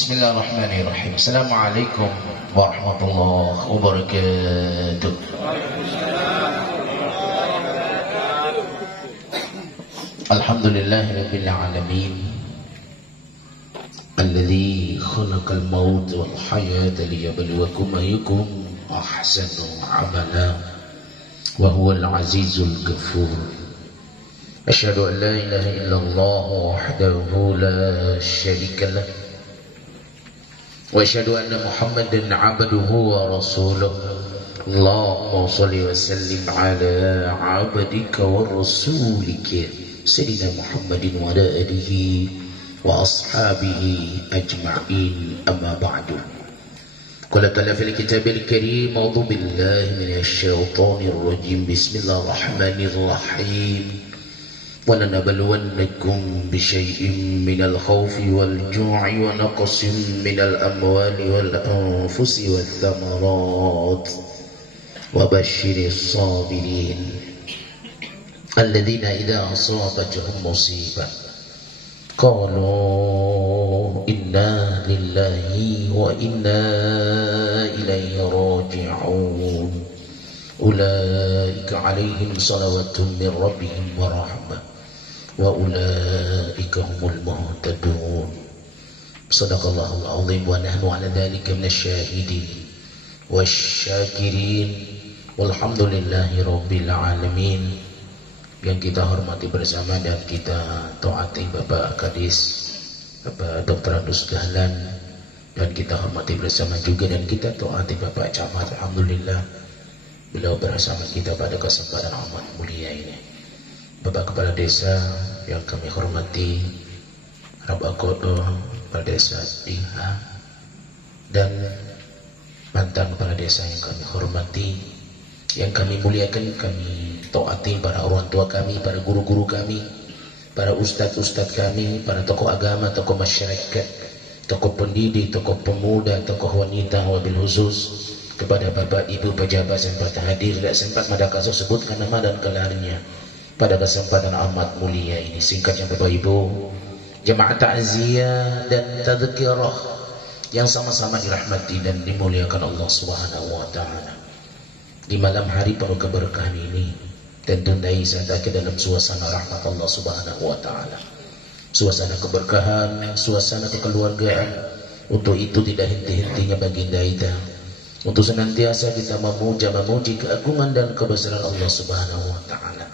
Bismillahirrahmanirrahim. Assalamualaikum warahmatullahi wabarakatuh. Alhamdulillahirabbil alamin. Alladzi khalaqal mauta wal hayata liyabluwakum ayyukum ahsanu amala wa huwal azizul ghafur. Asyhadu an la ilaha illallah wahdahu la syarika lah. Wa asyhadu anna Muhammadan 'abduhu wa rasuluh. Allahumma shalli wa sallim ala 'abdika wa rasulika sayyidina Muhammadin wa ala alihi wa ashabihi ajma'in, amma ba'du. Qala ta'ala fil kitabil karim, a'udzu billahi minasy syaithanir rajim. Bismillahirrahmanirrahim. وَلَنَبْلُوَنَّكُمْ بِشَيْءٍ مِّنَ الْخَوْفِ وَالْجُوعِ وَنَقْصٍ مِّنَ الْأَمْوَالِ وَالْأَنفُسِ وَالثَّمَرَاتِ وَبَشِّرِ الصَّابِرِينَ الَّذِينَ إِذَا أَصَابَتْهُمْ مُصِيبَةٌ قَالُوا إِنَّا لِلَّهِ وَإِنَّا إِلَيْهِ رَاجِعُونَ أُولَئِكَ عَلَيْهِمْ صَلَوَاتٌ مِّن رَّبِّهِمْ وَرَحْمَةٌ وَأُولَئِكَ هُمُ الْمُهْتَدُونَ. Shadaqallahul azim wa nahnu ala dzalika minasyahidin wasyakirin walhamdulillahi rabbil alamin. Yang kita hormati bersama dan kita taati Bapak Kadis, Bapak Dr. Andus Dahlan, dan kita hormati bersama juga dan kita taati Bapak Camat. Alhamdulillah beliau bersama kita pada kesempatan amat mulia ini. Bapak Kepala Desa yang kami hormati, Rabakodo Kepala Desa Diha, dan mantan Kepala Desa yang kami hormati, yang kami muliakan, kami taati para orang tua kami, para guru-guru kami, para ustadz-ustadz kami, para tokoh agama, tokoh masyarakat, tokoh pendidik, tokoh pemuda, tokoh wanita, wabil khusus kepada Bapak Ibu pejabat sempat hadir, tidak sempat pada kasus sebutkan nama dan gelarnya pada kesempatan amat mulia ini. Singkatnya Bapak Ibu, jemaah takziah dan tadzkirah yang sama-sama dirahmati dan dimuliakan Allah Subhanahu wa taala. Di malam hari penuh keberkahan ini, tentu saya ke dalam suasana rahmat Allah Subhanahu wa taala. Suasana keberkahan, suasana kekeluargaan. Untuk itu tidak henti-hentinya baginda kita untuk senantiasa kita memuji keagungan dan kebesaran Allah Subhanahu wa taala.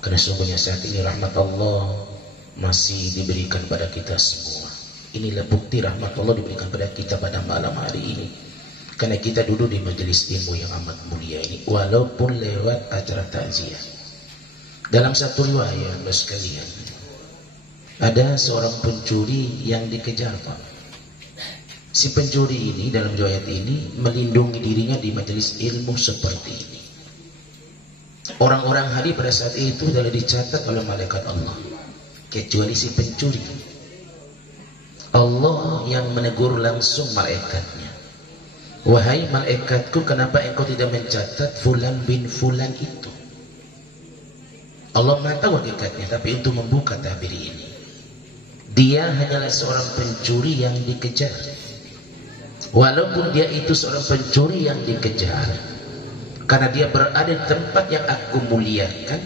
Karena sungguhnya saat ini rahmat Allah masih diberikan pada kita semua. Inilah bukti rahmat Allah diberikan pada kita pada malam hari ini. Karena kita duduk di majelis ilmu yang amat mulia ini, walaupun lewat acara takziah. Dalam satu riwayat sekalian, ada seorang pencuri yang dikejar, Pak. Si pencuri ini dalam riwayat ini melindungi dirinya di majelis ilmu seperti ini. Orang-orang hari pada saat itu adalah dicatat oleh malaikat Allah, kecuali si pencuri. Allah yang menegur langsung malaikatnya, wahai malaikatku, kenapa engkau tidak mencatat fulan bin fulan itu? Allah Maha tahu hakikatnya, tapi untuk membuka tabir ini, dia hanyalah seorang pencuri yang dikejar. Walaupun dia itu seorang pencuri yang dikejar, karena dia berada di tempat yang aku muliakan,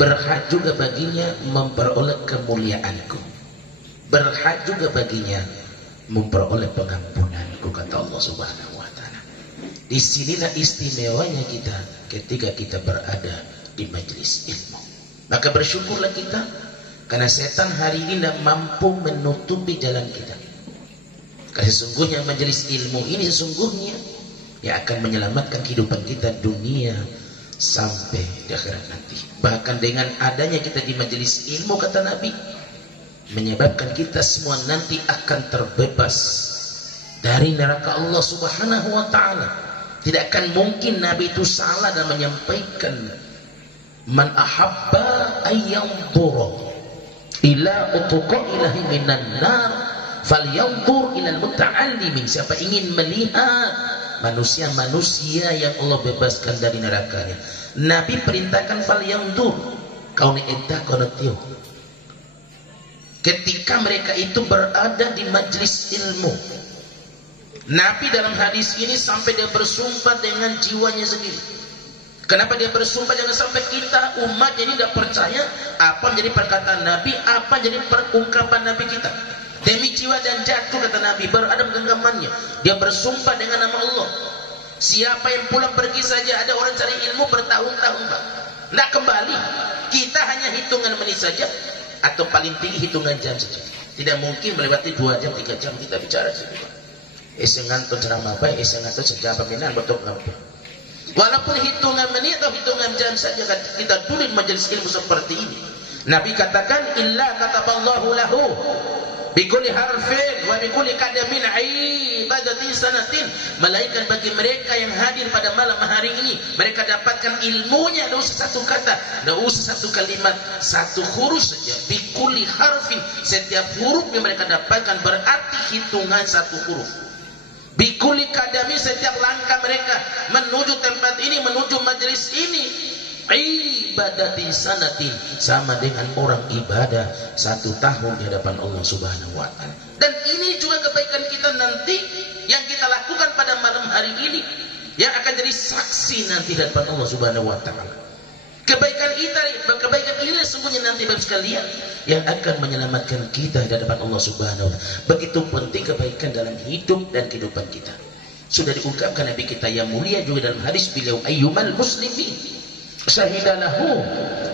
berhak juga baginya memperoleh kemuliaanku, berhak juga baginya memperoleh pengampunanku, kata Allah Subhanahu wa taala. Disinilah istimewanya kita ketika kita berada di majelis ilmu. Maka bersyukurlah kita, karena setan hari ini tidak mampu menutupi jalan kita. Karena sesungguhnya majelis ilmu ini sesungguhnya yang akan menyelamatkan kehidupan kita dunia sampai di akhirat nanti. Bahkan dengan adanya kita di majelis ilmu, kata Nabi, menyebabkan kita semua nanti akan terbebas dari neraka Allah Subhanahu wa taala. Tidak akan mungkin Nabi itu salah dan menyampaikan man ahabba ayyanzura ila utqaillahi minan nar falyanzur ilal muta'allimin. Siapa ingin melihat manusia-manusia yang Allah bebaskan dari nerakanya, Nabi perintahkan falyanzur, kau ni entah kau natio. ketika mereka itu berada di majlis ilmu. Nabi dalam hadis ini sampai dia bersumpah dengan jiwanya sendiri. Kenapa dia bersumpah? Jangan sampai kita umat ini tidak percaya apa menjadi perkataan Nabi, apa jadi perungkapan Nabi kita. Demi jiwa dan jatuh, kata Nabi, beradab genggamannya. Dia bersumpah dengan nama Allah. Siapa yang pulang pergi saja, ada orang cari ilmu bertahun-tahun, Pak, tidak kembali. Kita hanya hitungan menit saja, atau paling tinggi hitungan jam saja. Tidak mungkin melewati 2 jam, 3 jam kita bicara saja. Ngantuk ceramah apa, ngantuk sejak pembinaan betul ngapa. Walaupun hitungan menit atau hitungan jam saja kita tulis majelis ilmu seperti ini. Nabi katakan, illa kataballahu lahu bikulli harfin wa bikulli qadamin ibadatin sanatin. Malaikat bagi mereka yang hadir pada malam hari ini, mereka dapatkan ilmunya, tidak usah satu kata, tidak usah satu kalimat, satu huruf saja. Bikulli harfin, setiap huruf yang mereka dapatkan berarti hitungan satu huruf. Bikuli kadami, setiap langkah mereka menuju tempat ini, menuju majelis ini, ibadatin sanatin, sama dengan orang ibadah 1 tahun di hadapan Allah Subhanahu wa ta'ala. Dan ini juga kebaikan kita nanti yang kita lakukan pada malam hari ini, yang akan jadi saksi nanti di hadapan Allah Subhanahu wa ta'ala. Kebaikan ini sesungguhnya nanti Bapak sekalian yang akan menyelamatkan kita di hadapan Allah Subhanahu wa ta'ala. Begitu penting kebaikan dalam hidup dan kehidupan kita. Sudah diungkapkan Nabi kita yang mulia juga dalam hadis beliau, ayyumal muslimin syahidalahu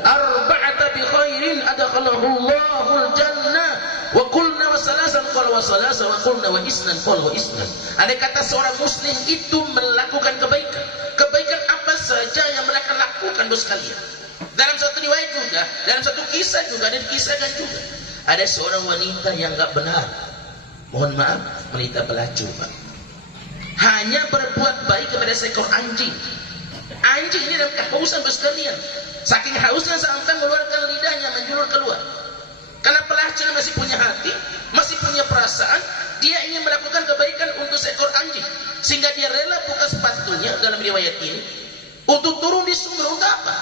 arba'ata bi khairin adakhalahu Allahul jannah wa qulna wa salasan qala wa salasa wa qulna wa isnan qala wa isnan. Andai kata seorang muslim itu melakukan kebaikan apa saja yang mereka lakukan bos kalian. Dalam satu riwayat juga, dalam satu kisah juga, ada dikisahkan juga, ada seorang wanita yang enggak benar, mohon maaf, wanita pelacur, Pak, hanya berbuat baik kepada seekor anjing. Anjing ini dalam kehausan sekalian, saking hausnya sampai mengeluarkan lidahnya, menjulur keluar. Karena pelacur masih punya hati, masih punya perasaan, dia ingin melakukan kebaikan untuk seekor anjing, sehingga dia rela buka sepatunya dalam riwayat ini untuk turun di sumber. Untuk apa?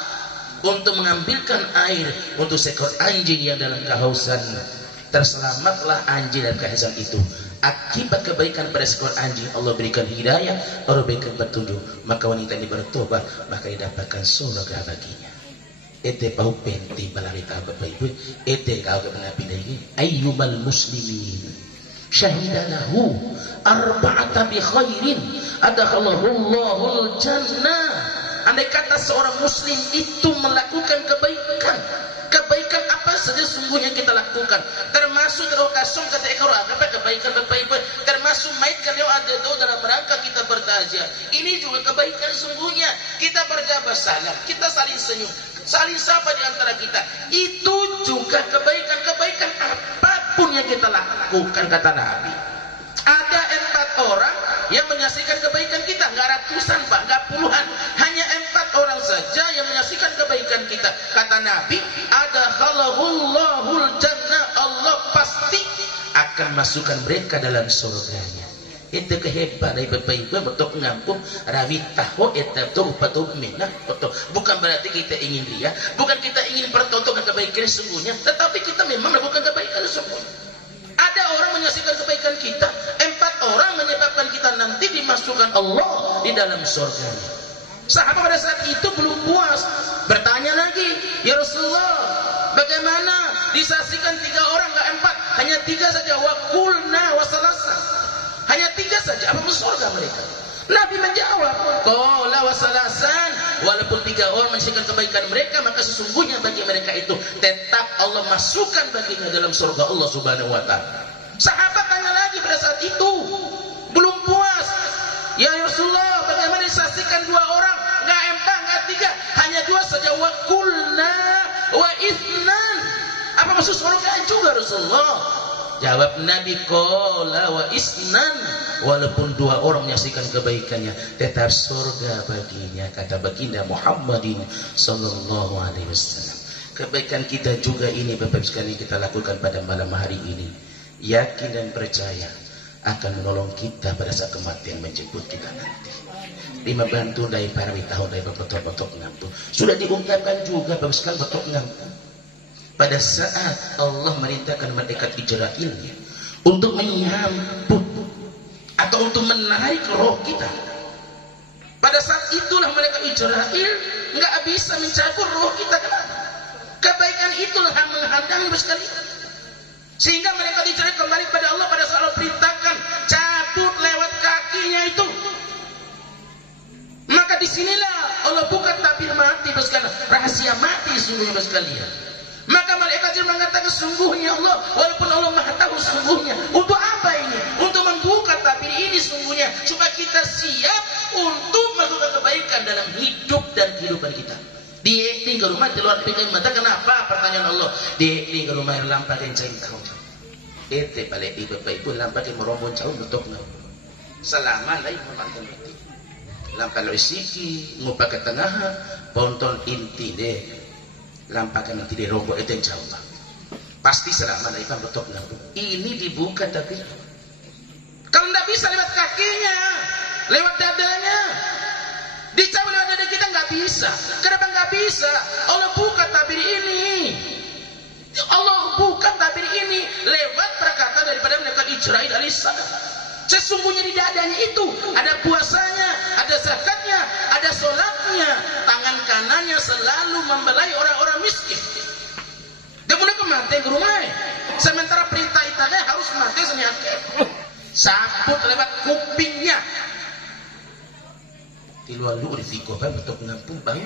Untuk mengambilkan air untuk seekor anjing yang dalam kehausan. Terselamatlah anjing dalam kehausan itu. Akibat kebaikan pada seekor anjing, Allah berikan hidayah, Allah berikan petunjuk. Maka wanita ini bertobat, maka didapatkan surga baginya. Ete pau penti balarita bapak ibu, ete kau ke Nabi lagi. Ayyumal muslimin syahidalahu arba'ata bi khairin adakhalahu Allahul jannah. Andai kata seorang muslim itu melakukan kebaikan apa saja sungguhnya kita lakukan, termasuk terokasong kata ekor apa kebaikan termasuk maitkan yang ada itu dalam rangka kita bertaziah. Ini juga kebaikan sungguhnya. Kita berjabat salam, kita saling senyum, saling sapa di antara kita. Itu juga kebaikan apapun yang kita lakukan, kata Nabi. Ada 4 orang yang menyaksikan kebaikan kita, nggak ratusan, Pak, nggak puluhan, hanya 4 orang saja yang menyaksikan kebaikan kita. Kata Nabi, adakhalahul jannah, Allah pasti akan masukkan mereka dalam surganya. Itu kehebat dari Bapak Ibu betul ngampung rawi tahu itu betul minah betul. Bukan berarti kita ingin dia, bukan kita ingin pertontonkan kebaikan sesungguhnya, tetapi kita memang melakukan kebaikan sesungguhnya. Ada orang menyaksikan kebaikan kita, 4 orang menyebabkan kita nanti dimasukkan Allah di dalam surganya. Sahabat pada saat itu belum puas, bertanya lagi, ya Rasulullah, bagaimana disaksikan 3 orang, enggak 4, hanya 3 saja, wa qulna wa salasa, hanya 3 saja, apa surga mereka? Nabi menjawab, qala wa salasan, walaupun 3 orang menyaksikan kebaikan mereka, maka sesungguhnya bagi mereka itu tetap Allah masukkan baginya dalam surga Allah Subhanahu wa ta'ala. Sahabat tanya lagi pada saat itu, belum puas, ya Rasulullah, bagaimana disaksikan 2 orang, enggak 4, enggak 3, hanya 2 saja, wa qulna wa ithnan, apa maksud surga juga Rasulullah? Jawab Nabi, qala wa isnan, walaupun 2 orang menyaksikan kebaikannya tetap surga baginya, kata baginda Muhammadin sallallahu alaihi wasallam. Kebaikan kita juga ini Bapak sekalian kita lakukan pada malam hari ini, yakin dan percaya akan menolong kita pada saat kematian menjemput kita nanti. 5 bantu dari para tahun dari betok-betok ngampung sudah diungkapkan juga Bapak sekalian, betok ngampung pada saat Allah merintahkan malaikat Israil untuk menyambut atau untuk menarik roh kita, pada saat itulah malaikat Israil nggak bisa mencabut roh kita. Kenapa? Kebaikan itulah yang menghadang sekalian, sehingga malaikat Israil kembali pada Allah pada saat Allah perintahkan cabut lewat kakinya itu. Maka disinilah Allah buka tabir mati sekalian, rahasia mati sungguhnya sekalian. Maka malaikat Jibril mengatakan, sungguhnya Allah, walaupun Allah maha tahu sungguhnya, untuk apa ini? Untuk membuka tabir ini sungguhnya, supaya kita siap untuk melakukan kebaikan dalam hidup dan kehidupan kita. Di tinggal rumah di luar pikiran mata. Kenapa? Pertanyaan Allah. Di tinggal rumah lampak yang cair tahu. Ete balik ibu ibu lampak yang merombong jauh untuk nau. Selama lain memantau itu. Lampak lo isiki ngupak ke tengah, ponton inti deh. Lampak yang nanti dirombong itu yang jauh. Pasti selama lain betul nau. Ini dibuka tapi kalau tidak bisa lewat kakinya, lewat dadanya. Dicabut lewat dada kita nggak bisa. Kenapa nggak bisa? Allah buka tabir ini. Allah buka tabir ini lewat perkataan daripada malaikat Israil alaihissalam. Sesungguhnya di dadanya itu ada puasanya, ada zakatnya, ada sholatnya. Tangan kanannya selalu membelai orang-orang miskin. Dia mulai kematian ke rumah. Sementara perintah itanya harus mati senyakit. Sabut lewat kupingnya. Di luar luar fiko bang untuk menampung bang.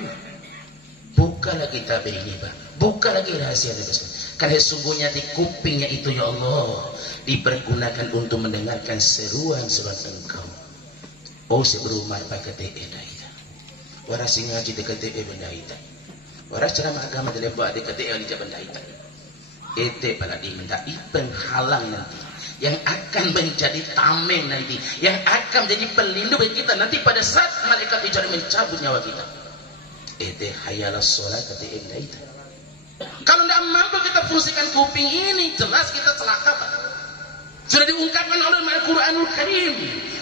Buka lagi tabir ini bang. Buka lagi rahasia ini. Karena sungguhnya di kupingnya itu ya Allah dipergunakan untuk mendengarkan seruan-seruan Engkau. Oh seberumah pakai eda ida. Waras ngaji dekat benda ida. Waras ceramah agama dalam buat dekat di benda ida. Ete pada dimendai penghalang nanti, yang akan menjadi tameng nanti, yang akan menjadi pelindung bagi kita nanti pada saat malaikat Israil mencabut nyawa kita. Ete hayalas sholat kata ida. Kalau tidak mampu kita fungsikan kuping ini, jelas kita celaka. Sudah diungkapkan oleh Al-Quranul Karim.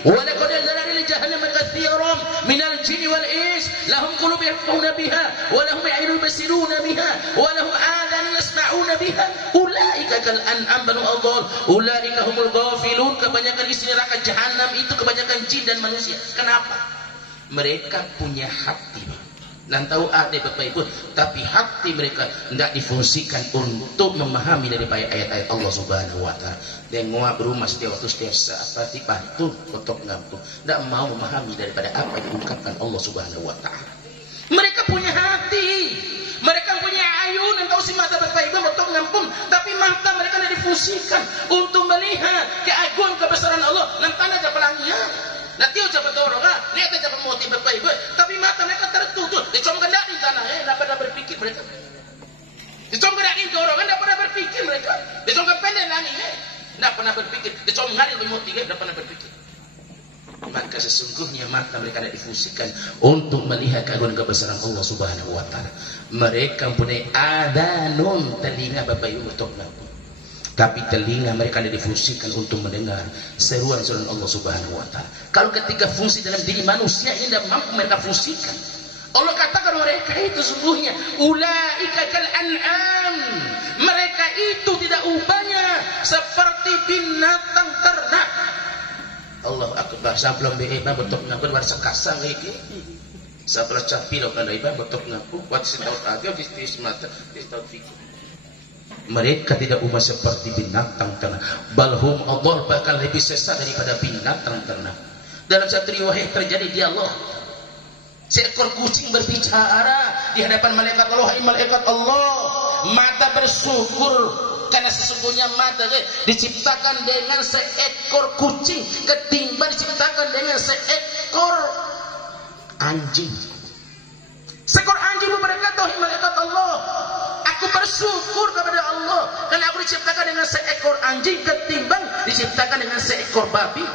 Walaqad zara'na li jahannama katsiran minal jinni wal ins lahum qulubun yafqahuna biha wa lahum a'yunun yubsiruna biha wa lahum adhanun yasma'una biha ulaika kal an'am bal adall ulaika humul ghafilun. Kebanyakan isi neraka jahanam itu kebanyakan jin dan manusia. Kenapa? Mereka punya hati. Dan tahu ada Bapak Ibu, tapi hati mereka tidak difungsikan untuk memahami daripada ayat-ayat Allah Subhanahu wa taala. Dan ngoab rumah setiap waktu setiap saat pasti bantu untuk ngantuk. Tidak mau memahami daripada apa yang diungkapkan Allah Subhanahu wa taala. Mereka punya hati, mereka punya ayun dan tahu si mata Bapak Ibu untuk ngampun, tapi mata mereka tidak difungsikan untuk melihat keagungan kebesaran Allah. Nanti ada pelangian. Nanti ucap orang, lihat aja pemoti Bapak Ibu, tapi mata mereka tertutup. Dicomkan dari tanah, tidak pernah berpikir mereka. Dicomkan dari orang, tidak pernah berpikir mereka. Dicomkan pendek lagi, tidak pernah berpikir. Dicomkan dari pemoti, tidak pernah berpikir. Maka sesungguhnya mata mereka tidak difungsikan untuk melihat keagungan kebesaran Allah Subhanahu wa taala. Mereka punya adanun, telinga Bapak Ibu untuk ngampun. Tapi telinga mereka difungsikan untuk mendengar seruan-seruan Allah Subhanahu wa taala. Kalau ketika fungsi dalam diri manusia ini tidak mampu mereka fungsikan. Allah katakan mereka itu sungguhnya ulaika kal an'am. Mereka itu tidak ubahnya seperti binatang ternak. Allah akbar. Sebelum beba betul ngapun war sekasang iki. Sebelum capilo kana iba betul ngapun wat sitaut agak di mata di taut fikir. Mereka tidak ubah seperti binatang ternak. Balhum Allah bahkan lebih sesat daripada binatang ternak. Dalam satu riwayat terjadi dialog. Seekor kucing berbicara di hadapan malaikat Allah. Hai malaikat Allah, mata bersyukur karena sesungguhnya mata diciptakan dengan seekor kucing ketimbang diciptakan dengan seekor anjing. Seekor anjing berkata, hai malaikat Allah, aku bersyukur kepada Allah karena aku diciptakan dengan seekor anjing ketimbang diciptakan dengan seekor babi.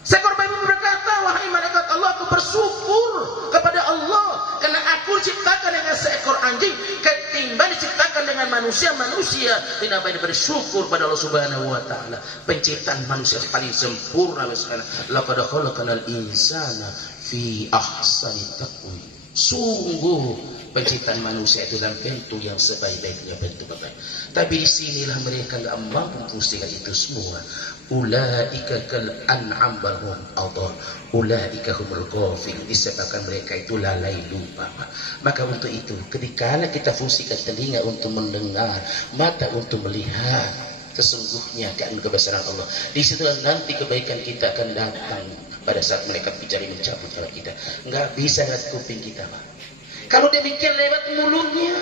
Seekor babi berkata, wahai malaikat Allah, aku bersyukur kepada Allah karena aku diciptakan dengan seekor anjing ketimbang diciptakan dengan manusia. Manusia tidak boleh bersyukur pada Allah Subhanahu wa taala. Penciptaan manusia paling sempurna sekali. Laqad khalaqnal insana fi ahsani taqwim. Sungguh penciptaan manusia itu dalam bentuk yang sebaik-baiknya bentuk Bapak. Tapi disinilah mereka nggak mampu fungsikan itu semua. Ulaika kal an'am bal hum adall. Ulaika humul ghafilun. Disebabkan mereka itu lalai lupa. Maka untuk itu ketika kita fungsikan telinga untuk mendengar, mata untuk melihat, sesungguhnya keagungan kebesaran Allah. Di situlah nanti kebaikan kita akan datang pada saat mereka bicara mencabut nyawa kita. Nggak bisa lewat kuping kita, Pak. Kalau demikian lewat mulutnya.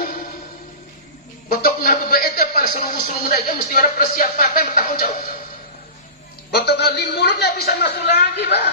Betok ngaku beete para seluruh mereka mesti ada persiapan apa yang bertanggung jawab. Betok ngaku mulutnya bisa masuk lagi, Pak.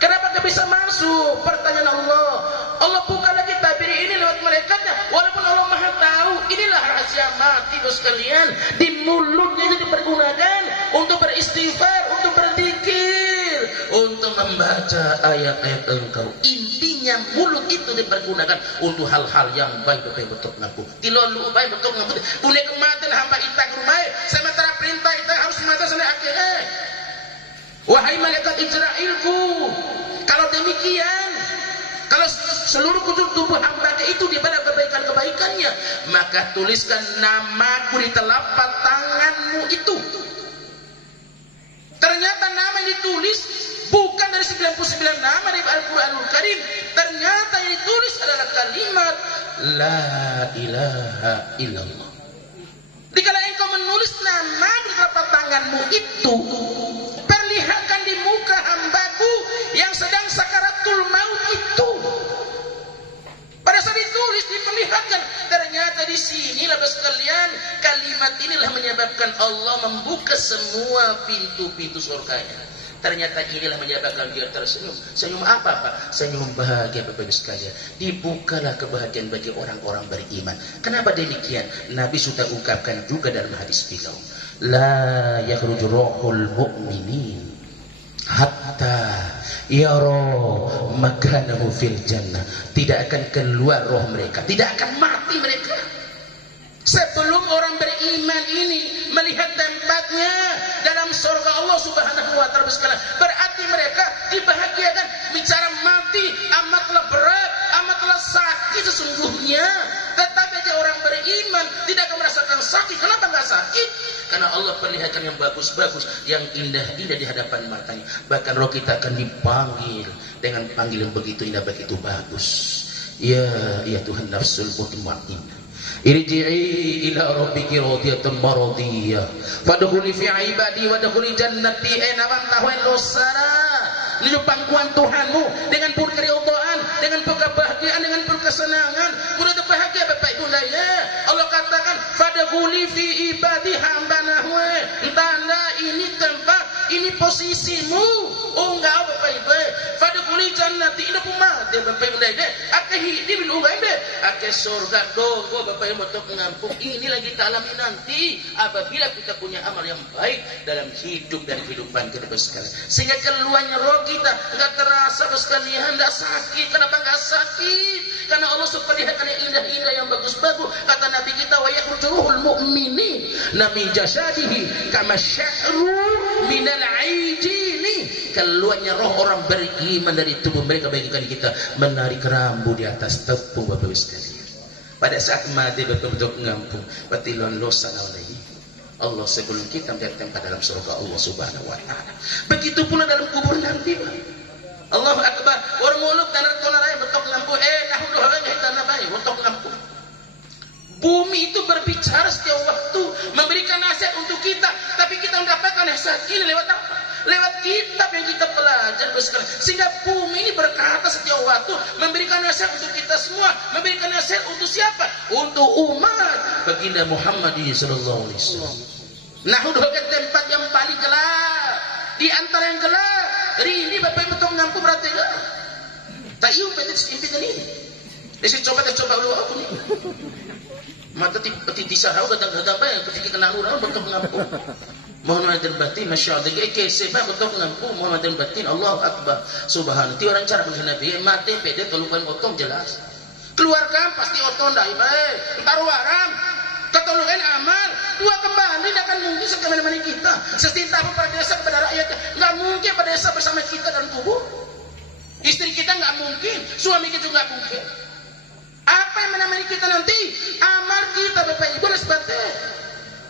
Kenapa nggak bisa masuk? Pertanyaan Allah. Allah buka lagi tabir ini lewat malaikatnya. Walaupun Allah Maha tahu, inilah rahasia mati bos sekalian. Di mulutnya itu dipergunakan untuk beristighfar, untuk berzikir, untuk membaca ayat-ayat engkau. Intinya mulut itu dipergunakan untuk hal-hal yang baik betul ngaku. Dilolu baik betul ngaku. Boleh kematian hamba ita rumai. Sementara perintah ita harus mati sampai akhir. Wahai malaikat Israilku, kalau demikian, kalau seluruh tubuh hamba itu daripada kebaikan-kebaikannya, maka tuliskan namaku di telapak tanganmu itu. Ternyata nama yang ditulis bukan dari 99 nama dari Al-Quranul Karim. Ternyata yang ditulis adalah kalimat La ilaha illallah. Dikala engkau menulis nama di telapak tanganmu itu, perlihatkan di muka hambaku yang sedang sakaratul maut itu. Pada saat ditulis diperlihatkan, ternyata di sini Bapak sekalian, kalimat inilah menyebabkan Allah membuka semua pintu-pintu surganya. Ternyata inilah menyebabkan dia tersenyum. Senyum apa, Pak? Senyum bahagia, Bapak sekalian. Dibukalah kebahagiaan bagi orang-orang beriman. Kenapa demikian? Nabi sudah ungkapkan juga dalam hadis beliau, la yakhruju ruhul mu'minin hatta yara makanahu fil jannah. Tidak akan keluar roh mereka, tidak akan mati mereka sebelum orang beriman ini melihat tempatnya dalam surga Allah Subhanahu wa taala. Berarti mereka dibahagiakan. Bicara mati amatlah berat, amatlah sakit sesungguhnya. Tetapi aja orang beriman tidak akan merasakan sakit. Kenapa nggak sakit? Karena Allah perlihatkan yang bagus-bagus, yang indah-indah di hadapan matanya. Bahkan roh kita akan dipanggil dengan panggilan begitu indah, begitu bagus. Ya Tuhan nafsul mutmainnah, irji'i ila rabbiki radiyatan maradiyah fadkhuli fi ibadi wadkhuli jannati. Nawan tahun dosara di pangkuan Tuhanmu dengan penuh keridhaan, dengan penuh kebahagiaan, dengan penuh kesenangan. Kudu bahagia Bapak Ibu ya. Allah katakan fadkhuli fi ibadi hambanahu. Tanda ini tempat, ini posisimu. Oh enggak Bapak Ibu. Fadkhuli jannati ini pumat ya Bapak Ibu ya. Akeh hidup lu bae. Akeh surga dogo Bapak Ibu untuk mengampung. Inilah kita alami nanti apabila kita punya amal yang baik dalam hidup dan kehidupan kita sekalian. Sehingga keluarnya roh kita enggak terasa sekalian, enggak sakit. Kenapa enggak sakit? Karena Allah perlihatkan yang indah-indah, yang bagus-bagus. Kata Nabi kita wa yakhrujuhul mu'minin min jasadihi kama syahru minal aijini. Keluarnya roh orang beriman dari tubuh mereka bagikan kita menarik rambu di atas tepung Bapak sekalian. Pada saat mati betul-betul ngampung batilon losan alaihi Allah sebelum kita menjadi tempat dalam surga Allah Subhanahu wa taala. Begitu pula dalam kubur nanti, Pak. Allahu akbar. War muluk tanah tonaraya betok ngampung nahudu halanya tanah bayi betok ngampung. Bumi itu berbicara setiap waktu, memberikan nasihat untuk kita, tapi kita mendapatkan nasihat ini lewat apa? Lewat kitab yang kita belajar bersama. Sehingga bumi ini berkata setiap waktu, memberikan nasihat untuk kita semua, memberikan nasihat untuk siapa? Untuk umat baginda Muhammad sallallahu alaihi wasallam. Nah, udah ke tempat yang paling gelap, di antara yang gelap, ini Bapak Ibu tong ngampung berarti enggak? Tak iu petit impian ini. Desi coba lu aku nih. Mata ti sarau gadang-gadang bae ketika kena urang betul ngampung. Mohon maaf batin, masya Allah. Sebab betul ngampung, mohon maaf batin. Allahu akbar. Subhanallah. Ti orang cara menghina Nabi mati pede keluhan otong jelas. Keluarkan pasti otong dai bae. Entar waram. Ketolongan amal. Dua kembali tidak akan mungkin sekemana-mana kita. Secinta pada desa kepada rakyatnya. Enggak mungkin pada desa bersama kita dalam tubuh. Istri kita enggak mungkin, suami kita enggak mungkin. Apa yang menemani kita nanti? Amal kita Bapak Ibu sebate.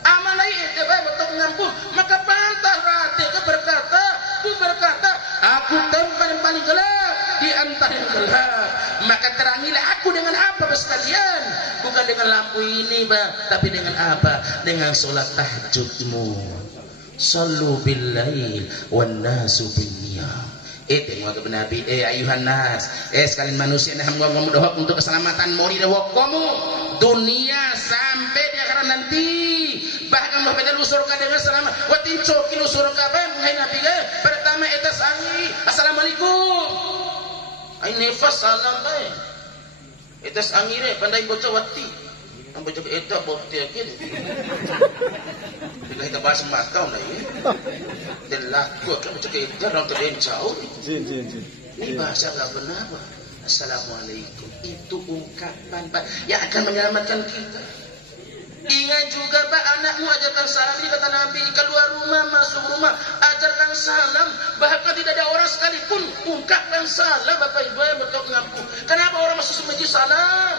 Amal lain itu betul ngampun. Maka pantas rati berkata, aku tempat yang paling gelap di antara yang gelap. Maka terangilah aku dengan apa sekalian? Bukan dengan lampu ini, tapi dengan apa? Dengan sholat tahajudmu. Sallu bil lail wan nasu bin niyam. Tengok ke Nabi, ayuhan nas, sekalian manusia nah ngomong doa untuk keselamatan mori doa kamu dunia sampai di akhirat nanti. Bahkan mau pada surga dengan selamat. Watin coki surga ben hai Nabi pertama eta sangi. Assalamualaikum. Ai nefas salam bae. Eta sangi re pandai bocah wati. Ang bocah eta bokti gini. Kita bahas matau lah ya. Delakut kan bocah eta orang terdencau. Ini bahasa enggak benar, Pak. Assalamualaikum. Itu ungkapan Pak yang akan menyelamatkan kita. Ingat juga Pak, anakmu ajarkan salam. Ini kata Nabi, keluar rumah, masuk rumah, ajarkan salam. Bahkan tidak ada orang sekalipun ungkapkan salam. Bapak Ibu yang betul ngaku. Kenapa orang masuk masjid salam?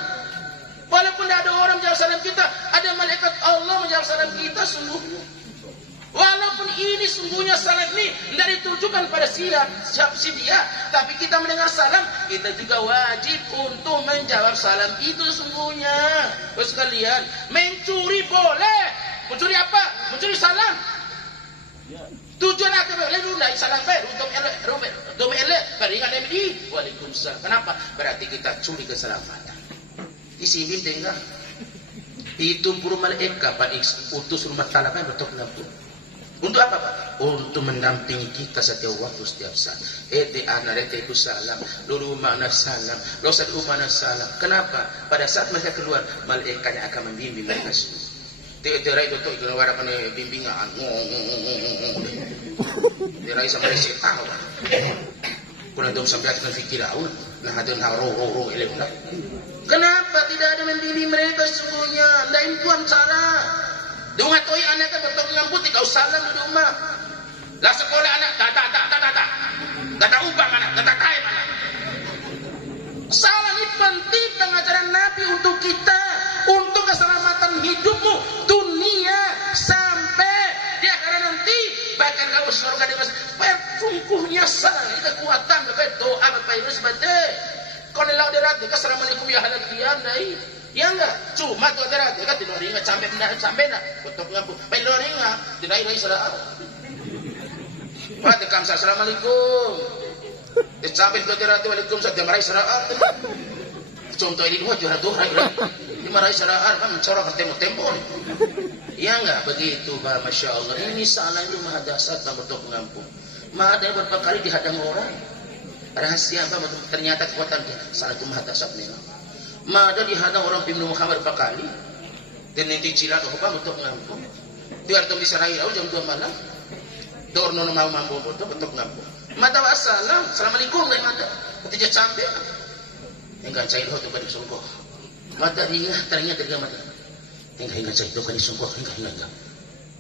Walaupun tidak ada orang menjawab salam kita, ada malaikat Allah menjawab salam kita sungguhnya. Walaupun ini sungguhnya salam ini tidak ditujukan pada si dia, tapi kita mendengar salam, kita juga wajib untuk menjawab salam itu sungguhnya. Terus sekalian, mencuri boleh. Mencuri apa? Mencuri salam. Tujuan apa? Lalu naik salam untuk elek beringan MD. Waalaikumsalam. Kenapa? Berarti kita curi keselamatan. Di sini tinggal. Itu burung malaikat Pak utus rumah tangga yang betul ngampun. Untuk apa Pak? Untuk mendampingi kita setiap waktu, setiap saat. Anak itu salam, dulu mana salam, dosa di mana salam. Kenapa? Pada saat mereka keluar, malaikatnya akan membimbing mereka semua. Tirai itu keluar apa bimbingan, tirai sampai setan. Kuna dong sampai akan fikir awal, nah ada roh elok. Kenapa tidak ada membimbing mereka sesungguhnya? Lain tuan cara. Dengar toi anak kan betul ngambut kau salam di rumah. Lah sekolah anak tak ubah mana, tak kaya mana. Salam ini penting pengajaran Nabi untuk kita, untuk keselamatan hidupmu dunia sampai di akhirat nanti. Bahkan kau surga dengan sungguhnya salam ini kekuatan doa Bapak Ibu sebagai kalau lau derat assalamualaikum ya halal kianai. Ya enggak, cuma tu ada kan tidak ringa sampai nak betul ngapu. Baik ringa, tidak salah. Wah, dekam assalamualaikum. Sampai tu ada waalaikumsalam dia marai salah. Contoh ini dua juara tuh ini marai salah kan mencorok tempo. Ya enggak begitu, Pak. Masya Allah. Ini salah itu maha dasar tak betul ngapu. Maha ada beberapa kali dihadang orang. Rahasia apa? Ternyata kekuatan dia. Salah itu maha dasar memang. Mada dihadang orang Nabi Muhammad berapa kali dan nanti cilat apa betul ngampun biar tu bisa raya jam 2 malam dor nono mau mampu betul ngampun mata wassalam assalamualaikum dari mata ketika sampai enggak cair tu kan sungguh mata dia ternyata mata enggak cair tu kan sungguh enggak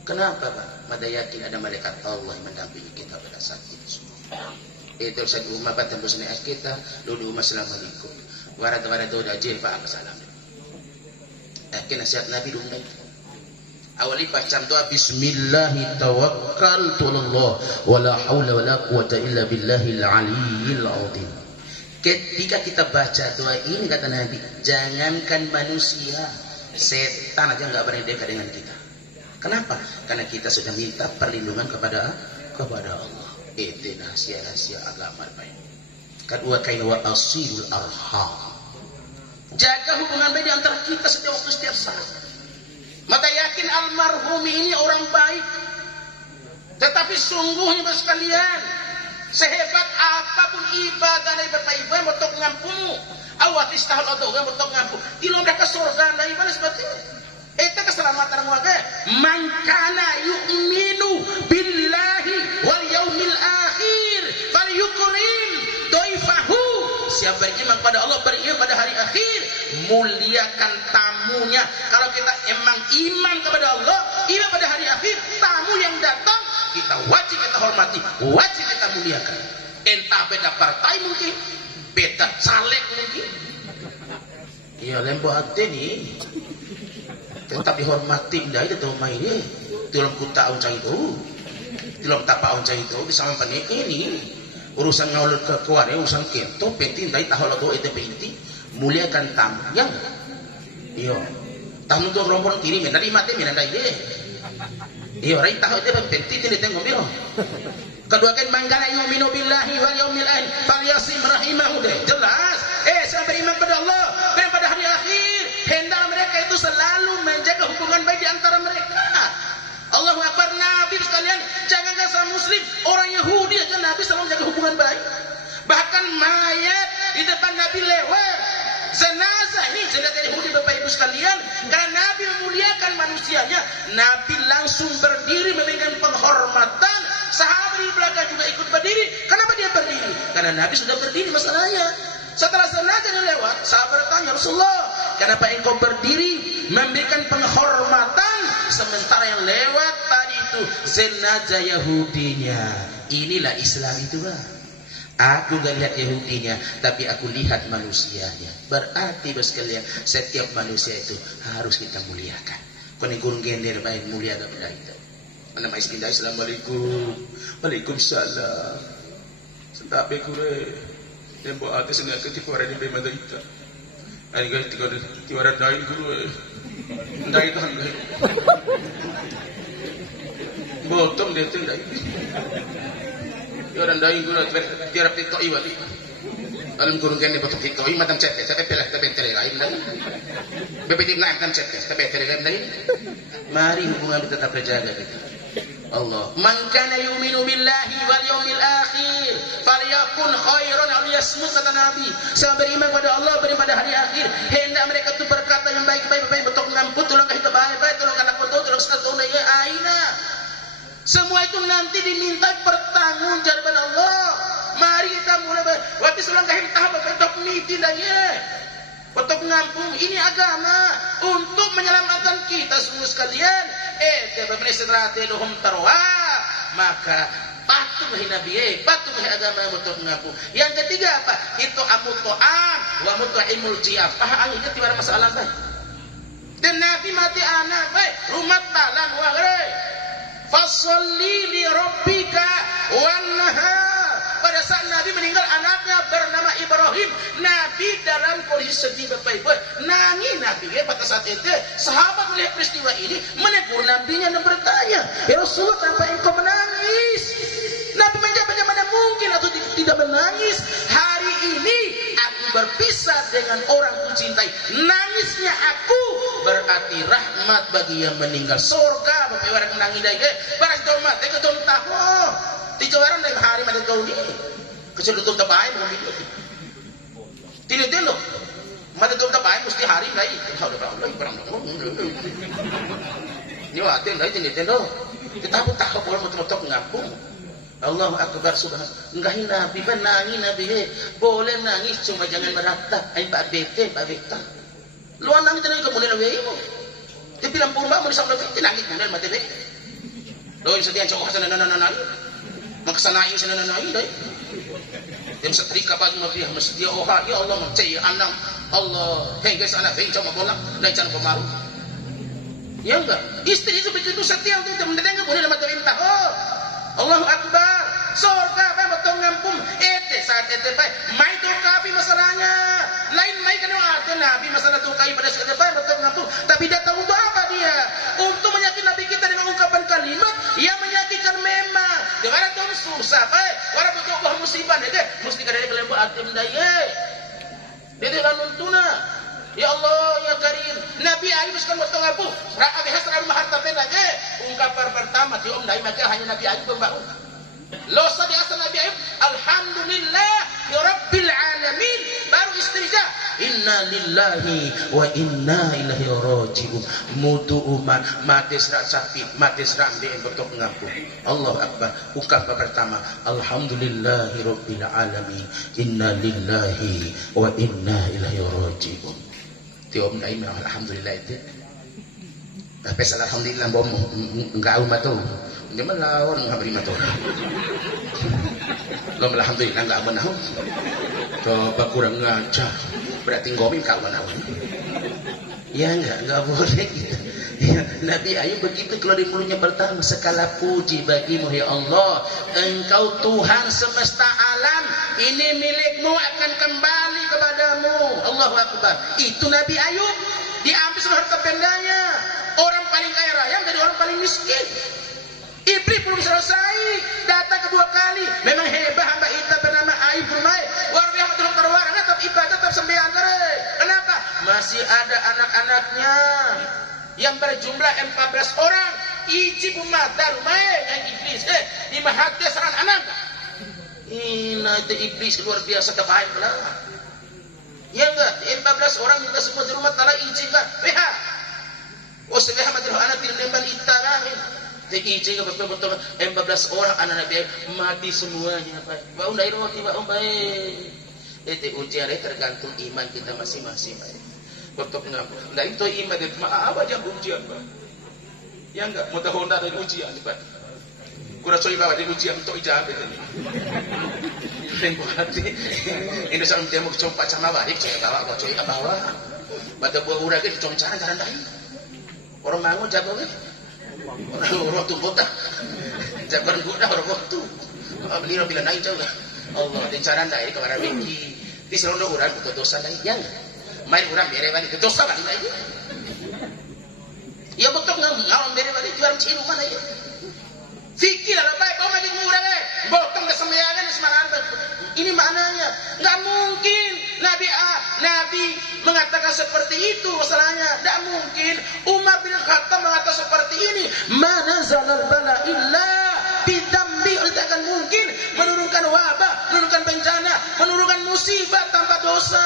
kenapa Pak? Mata yakin ada malaikat Allah yang mendampingi kita pada saat itu itu saya rumah pada tembusnya kita dulu assalamualaikum warat-warat udah jil Pak salam. Yakin nasihat Nabi dulu itu. Awali pacam doa bismillahi tawakkaltu Allah wala haula wala quwata illa billahil aliyyil azim. Ketika kita baca doa ini kata Nabi, jangankan manusia, setan aja enggak berani dekat dengan kita. Kenapa? Karena kita sudah minta perlindungan kepada Allah. Itu rahasia-rahasia agama baik. Kedua kain wa asilul arham. Jaga hubungan baik di antara kita setiap waktu setiap saat. Maka yakin almarhum ini orang baik. Tetapi sungguhnya sekalian, sehebat apapun ibadah dari Bapak Ibu yang betul ngampung, awat istahal atau yang betul ngampung, dilomba ke surga dari mana seperti itu? Itu keselamatan warga. Man kana yu'minu billahi wal yaumil akhir falyukrim doifahu. Siapa beriman pada Allah, beriman pada hari akhir, muliakan tamunya. Kalau kita emang iman kepada Allah, iman pada hari akhir, tamu yang datang kita wajib kita hormati, wajib kita muliakan. Entah beda partai mungkin, beda caleg mungkin, Iya lembo ate ni. Tetap dihormati dah itu tuh main ni. Dalam kuta uncang itu. Dalam tapak uncang itu sama panik ini. Urusan ngaulut ke kuare urusan kento penting dai tahol tu itu penting. Muliakan tamu yang. Iya. Tamu tu rombong kiri menari mati menandai deh. Iya rai tahu itu penting tidak tengok miro. Kedua kan manggala yu'minu billahi wal yaumil akhir falyasim rahimahu deh. Jelas. Saya beriman pada Allah, beriman pada hari akhir. Hendak mereka itu selalu menjaga hubungan baik di antara mereka. Allahu Akbar. Nabi sekalian, jangan sama muslim, orang Yahudi aja Nabi selalu menjaga hubungan baik. Bahkan mayat di depan Nabi lewat. Jenazah ini jenazah Yahudi Bapak Ibu sekalian, karena Nabi memuliakan manusianya, Nabi langsung berdiri memberikan penghormatan. Sahabat di belakang juga ikut berdiri. Kenapa dia berdiri? Karena Nabi sudah berdiri masalahnya. Setelah jenazah lewat, sahabat bertanya, Rasulullah, kenapa engkau berdiri memberikan penghormatan sementara yang lewat tadi itu jenazah Yahudinya? Inilah Islam itu, Bang. Aku gak lihat Yahudinya, tapi aku lihat manusianya. Berarti bos sekalian, setiap manusia itu harus kita muliakan. Kau gurung gender baik mulia gak benda itu. Mana mais pindah Assalamualaikum, Waalaikumsalam. Sentape kure, tempo atas enggak ketipu orang ini bemada itu. Ani guys tiwara dain kure, dai kan. Bottom dia tuh dai. Orang dain kure tiarap itu iwali. Alam gurung gender betul itu, ini macam cek, tapi pelah tapi terlain dai. Bebetik naik kan cek, tapi terlain dai. Mari hubungan kita tetap terjaga kita. Allah, man kana yu'minu billahi wal yaumil akhir falyakun khairan aw liyasmut, kata Nabi. Saya beriman pada Allah, beriman pada hari akhir, hendak mereka itu berkata yang baik-baik, betul ngampun, tolong kita baik-baik, tolong anak foto, tolong satu ya aina. Semua itu nanti diminta pertanggungjawaban Allah. Mari kita mulai waktu sulang kahim tahap betok miti lagi. Betok ngampung, ini agama untuk menyelamatkan kita semua sekalian. Maka patuhi Nabi, patuhi agama betul ngampung. Yang ketiga apa? Itu amuto'an wa muto'imul jiyafah. Ini tiwara masalah baik. Dan Nabi mati anak baik. Rumah talan wa gere. Fasolli li rabbika wannaha. Pada saat Nabi meninggal, anaknya bernama Ibrahim. Nabi dalam kondisi sedih Bapak Ibu, nangis Nabi. Pada saat itu sahabat melihat peristiwa ini, menegur Nabinya dan bertanya, ya Rasulullah, kenapa engkau menangis? Nabi menjawab, bagaimana mungkin atau tidak menangis? Hari ini aku berpisah dengan orang kucintai. Nangisnya aku berarti rahmat bagi yang meninggal. Surga Bapak Ibu orang menangis dari barang tomat, itu tomat. Tijawaran dari hari mana kau ni? Kecil tutup tapai bukan video. Tidak telok. Mana tutup tapai mesti hari lagi. Tahu dah lagi barang. Ni waten lagi tidak telok. Kita pun tak boleh betul-betul ngapung. Allahu Akbar subhan. Enggak Nabi nangis Nabi. Boleh nangis cuma jangan meratap. Ai pak bete pak beta. Luan nangis tadi kemudian lagi ibu. Tapi lampu mbak mau disambung lagi nangis kemudian mati deh. Loin setian cowok sana nana. Maksanain sana nanain deh. Yang setrika bagi mafia mesti oha ya Allah mencai anak Allah hingga sana hingga cuma bola naik cana pemaru. Ya enggak. Istri itu begitu setia untuk mendengar boleh nama perintah. Oh Allahu Akbar. Surga apa betul ngampung. Saat itu baik. Mai tu kafi masalahnya. Lain mai kan ada Nabi masalah tu kai pada saat itu baik betul ngampung. Tapi datang untuk apa dia? Untuk menyakiti Nabi kita dengan ungkapan kalimat yang menyakitkan memang. Dengan itu susah baik. Orang betul bah musibah deh. Mesti kada kelembu atim daya. Dia lalu tuna. Ya Allah ya Karim. Nabi Ayub sekarang betul ngampung. Rakyat hasrat rumah harta aja. Ungkapan pertama di Om Dai maka hanya Nabi Ayub membangun. Losa di asal Nabi Ayub, alhamdulillah ya Rabbil alamin, baru istirja. Inna lillahi wa inna ilaihi raji'un. Mutu umat mati serak sakit, mati serak ndek betok ngaku. Allah Akbar. Ungkapan pertama, alhamdulillahi rabbil alamin. Inna lillahi wa inna ilaihi raji'un. Tiom naim alhamdulillah itu. Tapi alhamdulillah bom enggak umat tu. Dia melawan ngabri matur. Lo alhamdulillah enggak benar. Coba kurang ngajar. Berarti ngomin kawan-kawan. Ya enggak boleh gitu. Ya, Nabi Ayub begitu keluar dari mulutnya pertama, segala puji bagimu ya Allah, Engkau Tuhan semesta alam, ini milikmu akan kembali kepadamu. Allahu Akbar. Itu Nabi Ayub, diambil seluruh harta bendanya, orang paling kaya raya menjadi orang paling miskin. Iblis belum selesai, datang kedua kali. Memang hebat hamba kita bernama Ayub bermain. Luar biasa Tuhan terwarang, tetap ibadah, tetap sembahyang. Kenapa? Masih ada anak-anaknya yang berjumlah 14 orang. Iji pemata rumah yang iblis. Lima hati serangan anak. Ini itu iblis luar biasa kebaik belah. Ya enggak? 14 orang juga semua di rumah tala iji enggak? Lihat. Oh sebelah madrah anak tidak lemban itarahin. Iji ke betul-betul 14 orang anak Nabi mati semuanya. Bau dari roti bau baik. Itu ujian tergantung iman kita masing-masing. Betul ngapa? Nah itu iman itu apa aja ujian Pak? Ya enggak mau tahu dari ujian Pak. Kurang coy bawa dari ujian untuk ijabah ini. Tengok hati. Ini sampai dia mau coba sama balik coy bawa kau coy bawa. Pada buah urang ke coba cara cara lain. Orang mangu jago ke? Orang tu botak. Jago orang orang waktu. Beli bila naik jauh. Allah di cara lain kemana bini. Di seluruh urang itu dosa lain yang. Main orang bere balik dosa balik lagi. Ya betul ngawang bere balik jual ciru mana ya? Fikir lah baik kau makin murah botong ke sembayangan semangat. Ini maknanya nggak mungkin Nabi mengatakan seperti itu masalahnya. Tidak mungkin Umar bin Khattab mengatakan seperti ini. Mana zalal bala illa bidambi. Tidak akan mungkin menurunkan wabah, menurunkan bencana, menurunkan musibah tanpa dosa.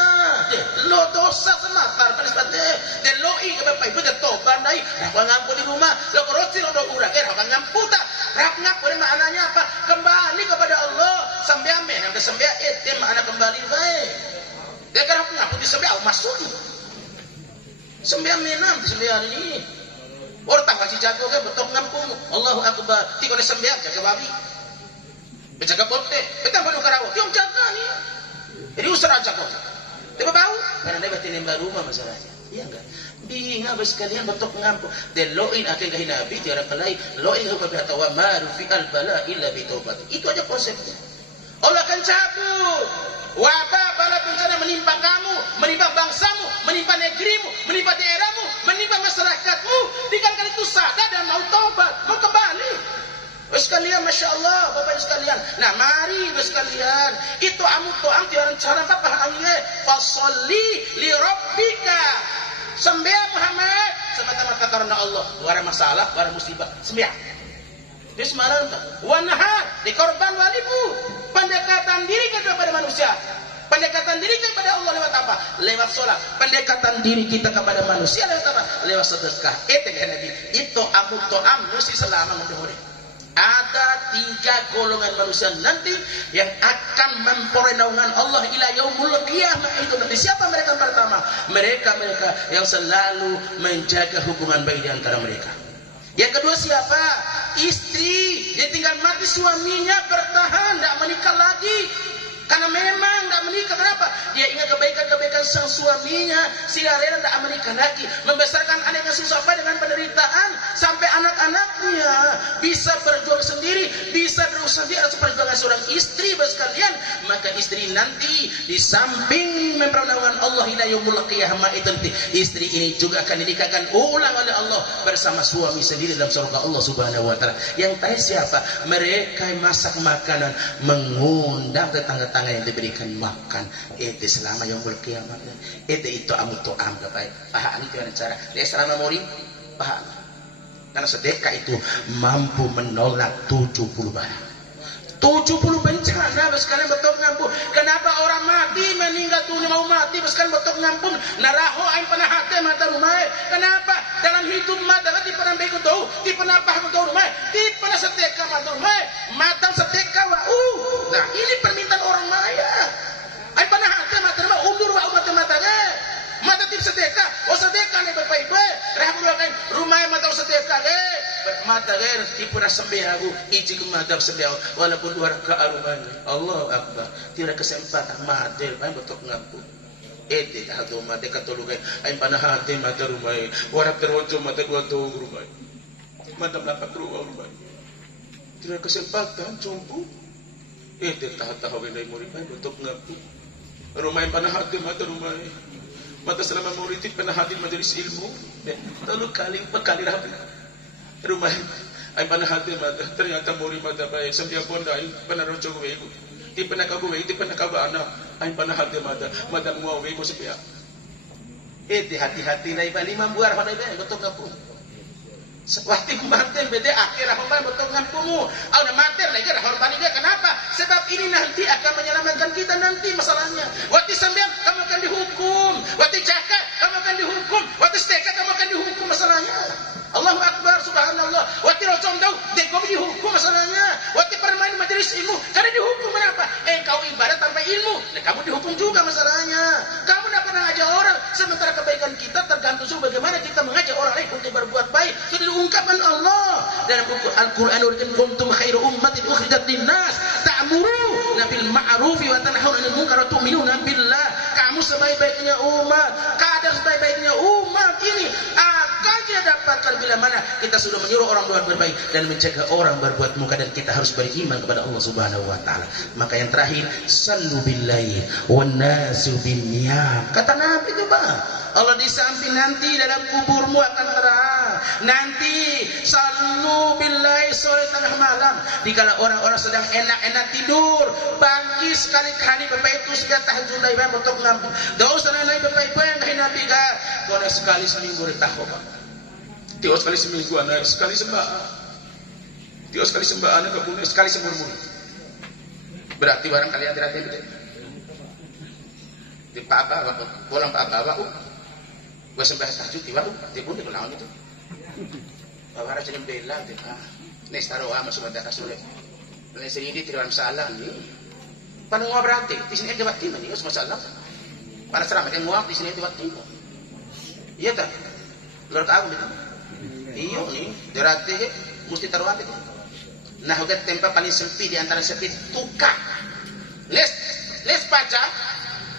Lo dosa semata dan lo ing bapak ibu dah tobat dai. Rak ngampun di rumah, lo koroti lo urang rak ngamputa. Rak ngapun maknanya apa? Kembali kepada Allah. Sambil men, sambil sembahyang itu makna kembali baik. Dia kan aku ngampun di sembahyang masuk. Sembahyang menam di sembahyang ini. Orang tak wajib jago kan betul ngampung. Allahu Akbar. Ti kau sembahyang jaga babi. Berjaga pote. Betul baru karawo. Tiom jaga ni. Jadi usah jaga. Dia bau. Karena dia batin yang baru masalahnya. Iya enggak? Bingung habis sekalian betul ngampung. Dan loin akan kahina Nabi tiada pelai. Loin aku berkata wa maru fi al bala illa bi taubat. Itu aja konsepnya. Allah akan cabut wabah bala bencana menimpa kamu, menimpa bangsamu, menimpa negerimu, menimpa daerahmu, menimpa masyarakatmu. Tinggal kali itu sadar dan mau taubat, mau kembali. Sekalian, masya Allah, bapak sekalian. Nah, mari sekalian. Itu amu-to'am tiada cara apa pahamnya. Fasolli li rabbika. Sembahyang Muhammad semata-mata karena Allah. Wara masalah, wara musibah. Sembahyang. Bismillah. Wanahar di korban walibu. Pendekatan diri kepada manusia. Pendekatan diri kepada Allah lewat apa? Lewat sholat. Pendekatan diri kita kepada manusia lewat apa? Lewat sedekah. Itu Nabi. Itu amu-to'am mesti selama mendengar. Ada 3 golongan manusia nanti yang akan memperoleh naungan Allah ila yaumul qiyamah. Itu nanti siapa mereka pertama? Mereka yang selalu menjaga hubungan baik di antara mereka. Yang kedua siapa? Istri. Dia tinggal mati suaminya bertahan, tidak menikah lagi. Karena memang tidak menikah. Kenapa? Dia ingat kebaikan-kebaikan sang suaminya. Sehingga rela tidak menikah lagi. Membesarkan anaknya susah dengan penderitaan. Sampai anak-anaknya bisa berjuang sendiri. Bisa berusaha sendiri atas perjuangan seorang istri sekalian. Maka istri nanti di samping mempernaungan Allah ila yaumul qiyamah itu nanti istri ini juga akan dinikahkan ulang oleh Allah bersama suami sendiri dalam surga Allah Subhanahu wa taala. Yang tahu siapa? Mereka yang masak makanan, mengundang tetangga-tetangga yang diberikan makan. Itu selama yaumul qiyamah. Itu amu-to'am baik. Paham itu dengan cara. Dia selama memori paham. Karena sedekah itu mampu menolak 70 barang. 70 bencana sekalian betul ngampun. Kenapa orang mati meninggal dunia mau mati sekalian betul ngampun. Naraho ain panah hati mata rumah. Kenapa? Dalam hidup mata di pernah begitu tahu, di pernah paham tahu rumah, di pernah sedekah mata rumah, mata sedekah wa. Nah, ini permintaan orang maya. Ain panah hati mata rumah undur wa umat matanya. Mata tip sedekah, oh sedekah nih bapak ibu, rahmatullahi rumah mata sedekah mata tipu sembilan aku izin mata sembilan walaupun 2 rakaat rumahnya. Allah Akbar, tidak kesempatan mati, main betul ngaku. Ete hatu mate katulugan ay panahati mata rumay warak terwojo mata dua tuh rumay mata dapat rumay tidak kesempatan cumpu ete tahat-tahat wenday murid ay bentuk ngapu rumay panahati mata rumay mata selama murid panahati majelis ilmu lalu kali pekali rapi rumay ay panahati mata ternyata murid mata baik sampai pun ay panarojo wego di penakabuwe di penakabana ay panahati mata mata mua wego sepia hati-hati na iba limang buar pada iba betul ngapu waktu manten bede akhir apa betul ngampumu na mater lagi horban dia kenapa sebab ini nanti akan menyelamatkan kita nanti masalahnya waktu sambil kamu akan dihukum waktu jakat kamu akan dihukum waktu setekat kamu akan dihukum masalahnya Allahu Akbar subhanallah waktu rojong dau deko dihukum masalahnya waktu permain majelis ilmu karena dihukum kenapa engkau ibadah tanpa ilmu kamu dihukum juga masalahnya kamu tidak pernah ngajak orang sementara kebaikan kita tergantung bagaimana kita mengajak orang lain untuk berbuat baik sudah diungkapkan Allah dalam buku Al-Quran kuntum khairu ummatin ukhrijat linnas ta'muruna bil ma'ruf wa tanhauna 'anil munkar wa tu'minuna billah kamu sebaik-baiknya umat kadar sebaik-baiknya umat ini akan kita dapatkan bila mana kita sudah menyuruh orang berbuat baik dan mencegah orang berbuat munkar dan kita harus beriman kepada Allah Subhanahu wa taala. Maka yang terakhir sallu billahi wan nasu binniyam. Kata Nabi itu Pak, Allah di samping nanti dalam kuburmu akan terang. Nanti sallu billahi sore tengah malam dikala orang-orang sedang enak-enak tidur bangkit sekali-kali Bapak itu sudah tahajud dari untuk ngampun. Enggak usah naik Bapak Ibu yang Nabi ga. Boleh sekali seminggu ditahok Pak. Tiga sekali seminggu anak sekali sembah. Tiga sekali sembah anak kebunuh sekali semur-mur. Berarti barang kalian tidak ada di papa pulang papa gue sembah tahajud di warung tiba di pulang itu bawa raja bela deh nih taruh masuk pada kasulit nih sini tidak masalah nih pada ngua berarti di sini ada waktu nih masalah para ceramah yang ngua di sini ada waktu iya tak luar kau gitu iya nih berarti mesti taruh apa itu nah udah tempat paling sempit di antara sempit tukar les pajak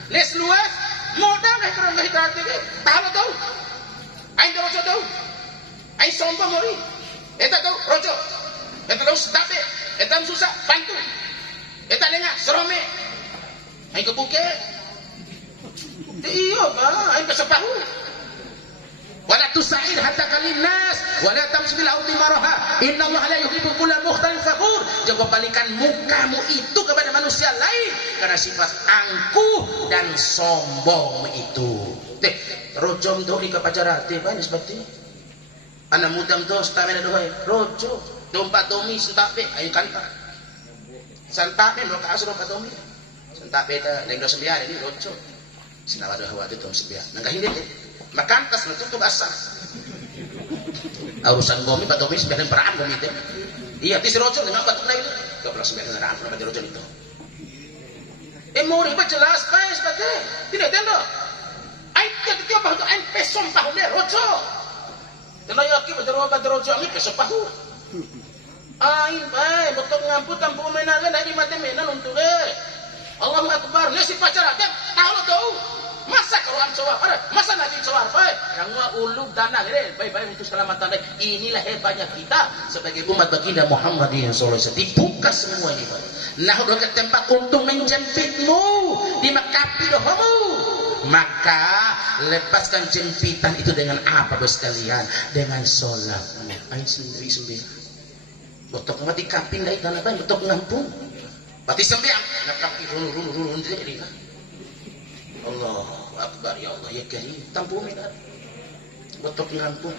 les luas modal nih kurang nih berarti tahu tahu aing rojo tahu aing sombong mori eta tahu rojo eta tahu stabe eta susah bantu eta lengah serome aing kebuke iya Pak aing pesepahu wala tusair hatta kalinas wala tamshi bil ardi maraha innallaha la yuhibbu kulla mukhtalin fakhur jangan balikan mukamu itu kepada manusia lain karena sifat angkuh dan sombong itu teh rojom do di kapajarate ban seperti ana mudam do stamina do rojo dompat domi sentape ayo kanta santape lo ka asro patomi santape ta lengdo sembiar ini rojo sinawa do hawa itu sembiar nangka hindi makan tas nutup asal urusan gomi Pak Tomi sembilan perang gomi itu iya di rojo dengan batuk lain ke belas sembilan perang pada rojo itu mau ribet jelas Pak sebagai tidak tahu air ketika bahu air pesom tahu deh rojo dan ayaki pada rojo ini pesom tahu air Pak betul ngamput tanpa menagan dari mati menan untuk Allahu Akbar nasi pacar ada tahu masa kalau ansawar masa nanti ansawar baik yang ulub dana baik-baik untuk keselamatan inilah hebatnya kita sebagai umat baginda Muhammad sallallahu alaihi wasallam dibuka semua ini Pak nah udah ke tempat untuk menjempitmu dimakapi dohomu maka lepaskan jempitan itu dengan apa bos kalian dengan sholat ayo sendiri betok mati kapin dari tanah baik betok ngampung berarti sembiang ngakapi run jadi Allah Akbar ya Allah ya Karim tampung minat betok ngampung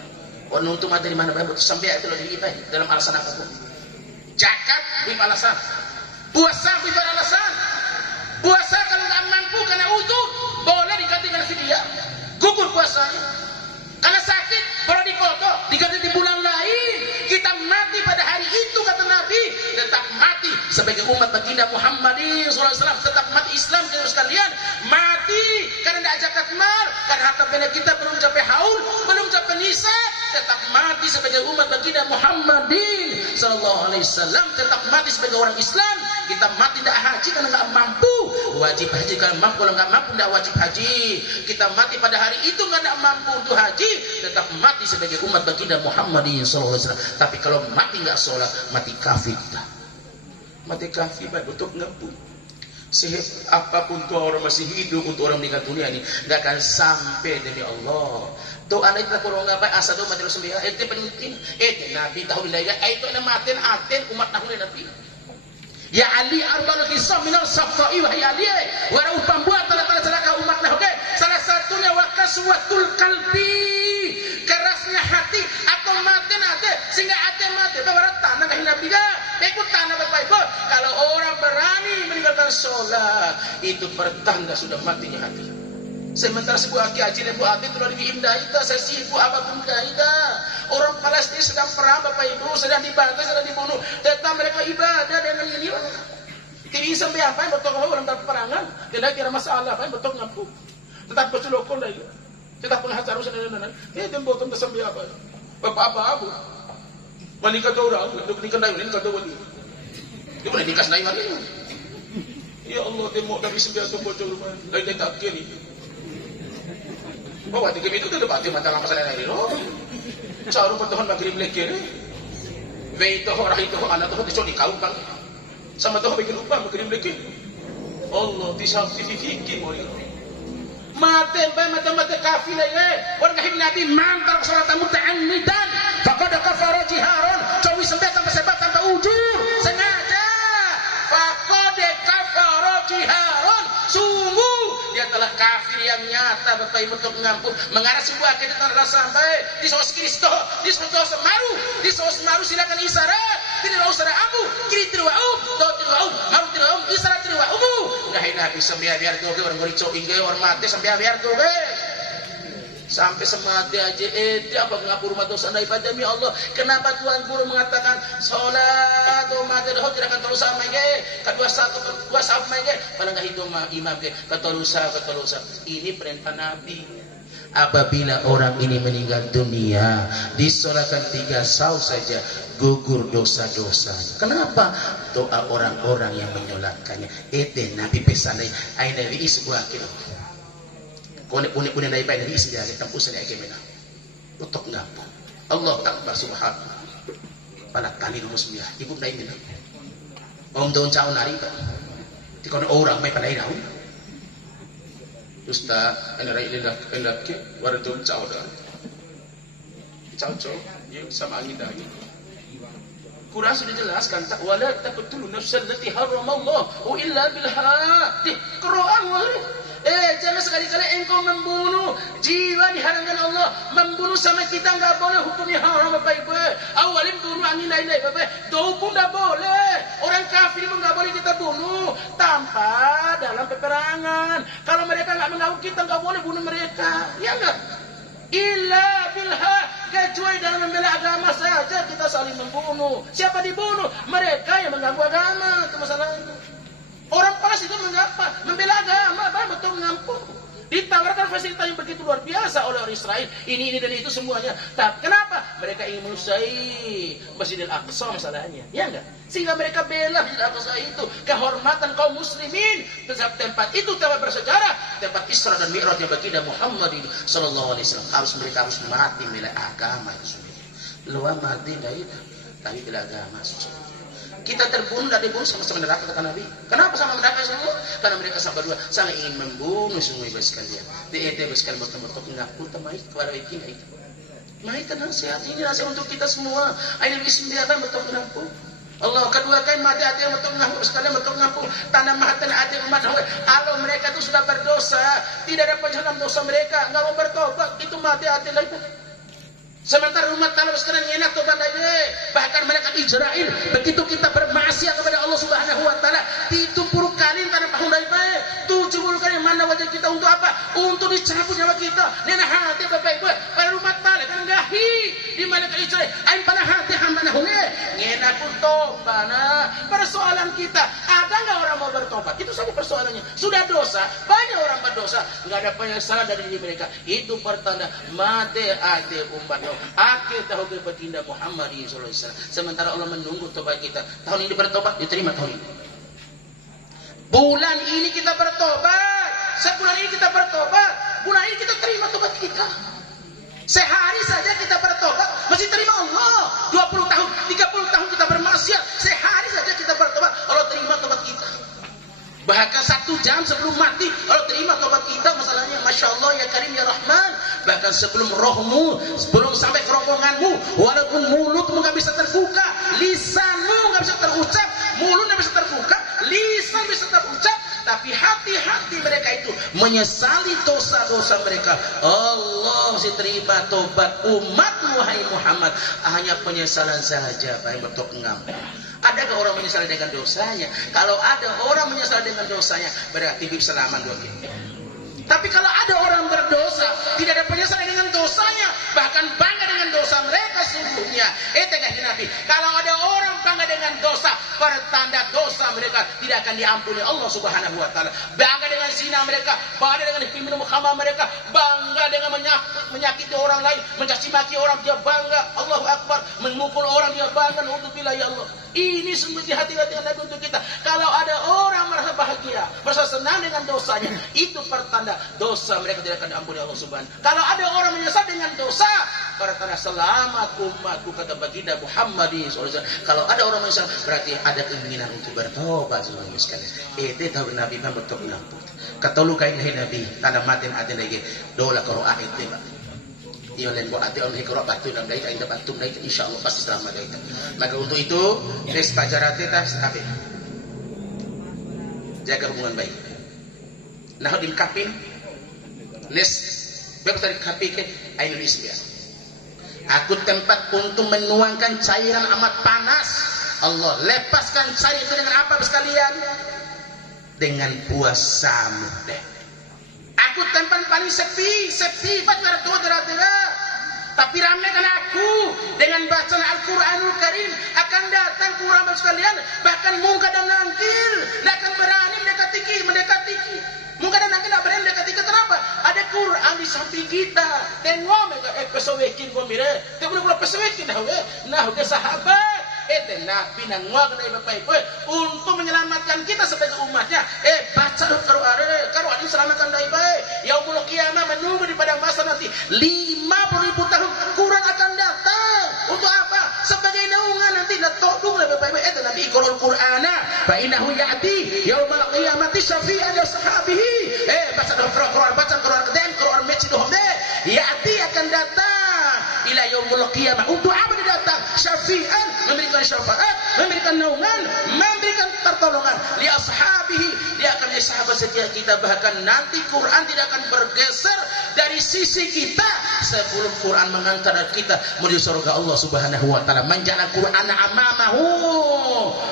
untuk materi mana baik betul sampai itu lagi kita dalam alasan apapun zakat beri alasan puasa beri alasan puasa kalau nggak mampu karena utuh boleh diganti dengan fidyah gugur puasanya karena sakit boleh dikodok diganti di bulan lain kita mati pada hari itu kata Nabi tetap mati sebagai umat baginda Muhammad SAW tetap mati Islam sekalian mati karena tidak zakat mal karena harta benda kita belum capai haul belum capai nisab tetap mati sebagai umat baginda Muhammadin sallallahu alaihi wasallam tetap mati sebagai orang Islam Kita mati tidak haji karena nggak mampu. Wajib haji kalau mampu, kalau nggak mampu tidak wajib haji. Kita mati pada hari itu nggak mampu untuk haji, tetap mati sebagai umat baginda Muhammad SAW. Tapi kalau mati nggak sholat, mati kafir. Mati kafir untuk ngepung. Sehebat apapun tuh orang masih hidup, untuk orang meninggal dunia ini nggak akan sampai demi Allah. Doa itu kurang apa asa doa mati sembilan. Itu penting. Nabi tahu tidak? Itu nama aten umat nahun Nabi. Ya Ali arbal kisah minal safai wa Ali. Wara upam buat tanda-tanda celaka umat nahun. Salah satunya wakaswatul kalbi, kerasnya hati atau mati sehingga ate mati. Bawa tanah kah Nabi dah. Ikut tanah Bapak Ibu. Kalau orang berani meninggalkan sholat, itu pertanda sudah matinya hati. Sementara sebuah haji dan buah hati itu lebih indah itu, sesibu apapun kaidah. Orang Palestina sedang perang Bapak Ibu, sedang dibantai, sedang dibunuh. Tetap mereka ibadah dengan ini. Tidak sampai apa yang betul kalau dalam peperangan. Tidak kira masalah apa yang betul ngapu. Tetap betul lokal lagi. Tetap penghajar usaha dan itu betul sampai apa. Bapak apa? Menikah orang, menikah dayu, menikah dayu. Dia boleh nikah dayu lagi. Ya Allah, tembok dari 9 bocor rumah. Dari tak kiri. Bawa tiga itu tu dapat mata lama sana ni lo. Cara pertuhan bagi mereka ni. Wei tu orang itu anak tu disoni kau bang. Sama tu bagi lupa bagi mereka. Allah tisab fikir mori. Mate kafir lagi. Orang kahim Nabi mantar salat muta'ammidan. Faqad kafara jiharan. Cawi sembah tanpa sebab tanpa ujur. Sengaja. Faqad kafara jiharan. Sungguh dia telah kafir yang nyata Bapak Ibu untuk mengampun mengarah sebuah kejutan rasa sampai di sos Kristo di sos Semaru silakan isyarat tidak usah amu kiri tirwau do tirwau maru tirwau isyarat tirwau ngahai Nabi sampai biar tuh orang ngorico ingge orang mati sampai biar tuh sampai semati aja apa ngapur rumah dosa daripada demi Allah. Kenapa Tuhan Guru mengatakan sholat umat dah tidak akan terus sama kedua sama pada enggak hitung imam ketulusa ini perintah Nabi. Apabila orang ini meninggal dunia disolatkan 3 saum saja gugur dosa-dosanya. Kenapa? Doa orang-orang yang menyolatkannya. Nabi pesan ai Nabi isbuah kilo Kunik dari baik dari isi dari tempus dari agemena. Untuk ngapa? Allah Takbar Subhanahu. Panak tani dulu semua. Ibu dari mina. Om daun cawan nari kan. Di kono orang mai pandai daun. Ustaz, rai elak ke warai daun cawan dah. Cawan yang sama angin dah. Quran sudah jelaskan tak wala taqtulu nafsan allati haramallahu illa bil haqq. Quran jangan sekali-kali engkau membunuh jiwa diharamkan Allah. Membunuh sama kita enggak boleh, hukumnya haram Bapak Ibu. Awalnya bunuh angin lain Bapak. Itu pun enggak boleh. Orang kafir pun enggak boleh kita bunuh tanpa dalam peperangan. Kalau mereka enggak mengganggu kita enggak boleh bunuh mereka. Ya enggak? Illa bilha, kecuali dalam membela agama saja kita saling membunuh. Siapa dibunuh? Mereka yang mengganggu agama. Itu masalahnya. Orang Pas itu mengapa? Membela agama, betul mengampun. Ditawarkan fasilitas yang begitu luar biasa oleh orang Israel. Ini dan itu semuanya. Tapi kenapa? Mereka ingin menusai Masjidil Aqsa masalahnya. Ya enggak? Sehingga mereka bela Masjidil Aqsa itu. Kehormatan kaum muslimin. Tempat itu tempat bersejarah. Tempat Isra dan Mi'raj yang baginda Muhammad sallallahu alaihi wasallam. Mereka harus mati membela agama. Luar mati dari bela agama. Kita terbunuh dan dibunuh sama-sama neraka kata Nabi. Kenapa sama neraka semua? Karena mereka sama dua sangat ingin membunuh semua ibu sekalian. Dia sekalian betul-betul mengaku terbaik kepada kita itu. Mari kan nasihat ini nasihat untuk kita semua. Ayo bismillah betul mengaku. Allah kedua kali mati hati yang betul mengaku sekalian betul mengaku. Tanah mahatan hati umat. Kalau mereka itu sudah berdosa, tidak ada penjelasan dosa mereka, enggak mau bertobat, itu mati hati lagi. Sementara umat talab sekarang enak tobat lagi. Bahkan mereka Israel begitu kita bermaksiat kepada Allah Subhanahu wa taala 70 kali tanah tahun dari baik 70 kali mana wajah kita untuk apa? Untuk dicabut nyawa kita. Nena hati Bapak Ibu pada umat talab kan gahi di mana ke Israel ain pada hati hamba nahune ngena pun tobat. Persoalan kita ada enggak orang mau bertobat? Itu saja persoalannya. Sudah dosa, banyak orang berdosa, enggak ada penyesalan dari diri mereka. Itu pertanda mati hati umat akhir tahu ke baginda Muhammad SAW. Sementara Allah menunggu tobat kita. Tahun ini bertobat, diterima tahun ini. Bulan ini kita bertobat, sebulan ini kita bertobat, bulan ini kita terima tobat kita. Sehari saja kita bertobat, masih terima Allah. 20 tahun, 30 tahun kita bermaksiat, sehari saja kita bertobat, Allah terima tobat kita. Bahkan 1 jam sebelum mati, Allah terima tobat kita. Masalahnya, Masya Allah ya Karim ya Rahman. Bahkan sebelum rohmu, sebelum sampai kerongkonganmu, walaupun mulutmu gak bisa terbuka, lisanmu gak bisa terucap, mulut gak bisa terbuka, lisan bisa terucap, tapi hati-hati mereka itu menyesali dosa-dosa mereka. Allah masih terima tobat umatmu wahai Muhammad. Hanya penyesalan saja Pak yang bertok ngam. Adakah orang menyesal dengan dosanya? Kalau ada orang menyesal dengan dosanya, berarti bisa selamat dua kita. Tapi kalau ada orang berdosa, tidak ada penyesalan dengan dosanya, bahkan bangga dengan dosa mereka sungguhnya. Nabi, kalau ada orang bangga dengan dosa, pertanda dosa mereka tidak akan diampuni Allah Subhanahu wa taala. Bangga dengan zina mereka, bangga dengan minum khamar mereka, bangga dengan menyakiti orang lain, mencaci maki orang, dia bangga. Allahu Akbar, memukul orang, dia bangga. Naudzubillah ya Allah. Ini sungguh di hati-hati Nabi untuk kita. Kalau ada orang merasa bahagia, merasa senang dengan dosanya, itu pertanda dosa mereka tidak akan diampuni Allah Subhanahu. Kalau ada orang menyesal dengan dosa, pertanda selamat umatku kata baginda Muhammad SAW. Kalau ada orang menyesal, berarti ada keinginan untuk bertobat semuanya sekalian. Itu tahu Nabi Muhammad bertobat ngampun. Ketolu kain Nabi, tanda matin ati lagi. Dola karo ayat Pak. Iyo len buat ati on hikro batu dan dai kain batu dai insyaallah pasti selamat dai. Maka untuk itu, res pajarate tas tapi jaga hubungan baik. Nah din kapin nes bebas dari kapin ke ainul isbiah. Aku tempat untuk menuangkan cairan amat panas. Allah lepaskan cairan itu dengan apa sekalian? Dengan puasamu deh. Aku tempat paling sepi pada dera. Tapi ramaikan aku dengan bacaan Al-Quranul Karim. Akan datang Quran sekalian, bahkan muka dan nangkir akan berani mendekati. Muka dan nangkir tidak berani mendekati. Kenapa? Ada Quran di samping kita. Tengok mereka pesawekin kau mire. Tengok pula pesawekin nah udah sahabat. Nabi nang ngwa kena ibu untuk menyelamatkan kita sebagai umatnya. Baca karo ada selamatkan dai baik. Yaumul qiyamah menunggu di padang mahsyar nanti 50.000 tahun Quran akan datang. Untuk apa? Sebagai naungan nanti natodung lebih baik Nabi Qur'an Qur'ana fa innahu ya'ti yaumul qiyamati syafi'an li sahabihi. Baca Quran kedem Quran masjidhum deh. Ya'ti akan datang ila yaumul qiyamah. Untuk apa dia datang? Syafi'an, memberikan syafaat, memberikan naungan, memberikan pertolongan li ashabihi. Dia akan sahabat setia kita. Bahkan nanti Quran tidak akan bergeser dari sisi kita sebelum Quran mengantar kita menuju surga Allah Subhanahu wa taala. Manjala Qur'ana amamahu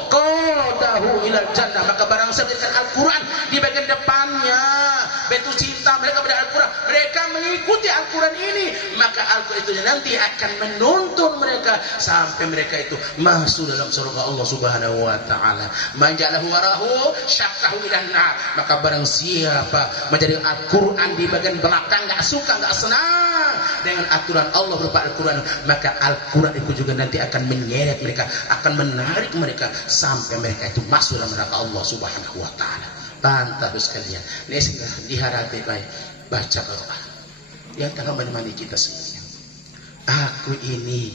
qadahu ila jannah. Maka barang siapa memberikan Al-Quran di bagian depannya, betul cinta mereka pada Al-Quran, mereka mengikuti Al-Quran ini, maka Al-Quran itu nanti akan menuntun mereka sampai mereka itu masuk dalam surga Allah Subhanahu wa taala. Manjalahu warahu syakkahu ilan nar. Maka barang siapa menjadi Al-Quran di bagian belakang, enggak suka, enggak senang dengan aturan Allah berupa Al-Quran, maka Al-Quran itu juga nanti akan menyeret mereka, akan menarik mereka sampai mereka itu masuk dalam neraka Allah Subhanahu wa taala. Bantah sekalian, diharapkan baik baca Quran yang tengah menemani kita semuanya. Aku ini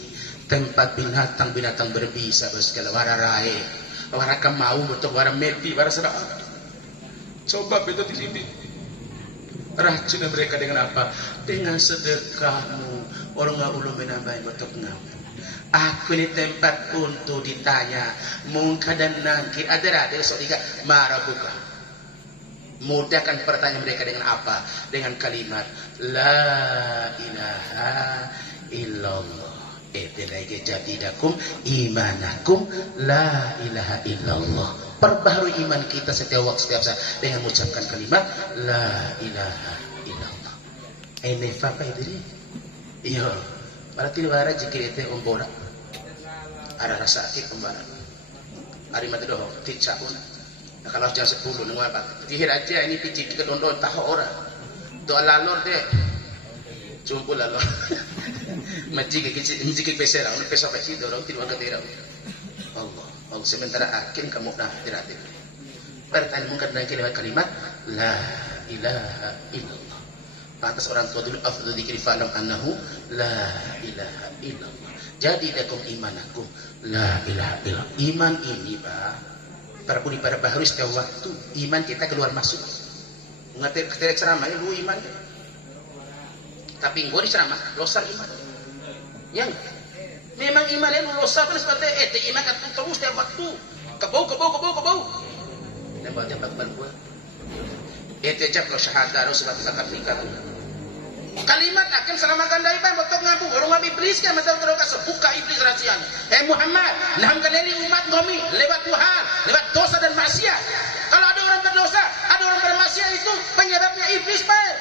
tempat binatang-binatang berbisa bersekala wara rahe, wara kamau betul wara meti wara serah. Coba betul di sini. Racun mereka dengan apa? Dengan sedekahmu. Orang ngulu menambai betul ngau. Aku ini tempat untuk ditanya muka dan nangkir. Ada soalnya marah buka. Mudahkan pertanyaan mereka dengan apa? Dengan kalimat La ilaha illallah. Lagi jadidakum imanakum La ilaha illallah. Perbaharui iman kita setiap waktu, setiap saat dengan mengucapkan kalimat La ilaha illallah. Ini apa itu? Iya. Berarti wara jikir itu umbora. Ada rasa sakit umbara. Hari mati doh ticak pun. Nah, kalau jam 10 nunggu apa? Dihir aja ini picik ke dondon tahu orang. Doa lalor deh. Cumpul lalor. Majik ke peser, orang pesok peci dorong tidak ke terang. Allah sementara akhir kamu dah tidak. Pertanyakan dengan kalimat la ilaha illallah. Pantas orang tua dulu afdhu dzikri fa'lam annahu la ilaha illallah. Jadi dakum imanakum la ilaha illallah. Iman ini Pak perpuni pada baharu setiap waktu. Iman kita keluar masuk. Ngerti ketika ceramah lu iman. Tapi gua diceramah losar iman. Yang memang imannya lu losar kan seperti iman kan terus setiap waktu. Kebau. Dan tempat gua. Jab lo syahadah harus sebab kita nikah. Kalimat akan selamatkan dari apa? Betul ngaku. Orang ngaku iblis kan macam terus sebuka iblis rahasianya. Muhammad, nahamkan dari umat kami lewat Tuhan, lewat dosa dan maksiat. Kalau ada orang berdosa, ada orang bermaksiat itu penyebabnya iblis Pak.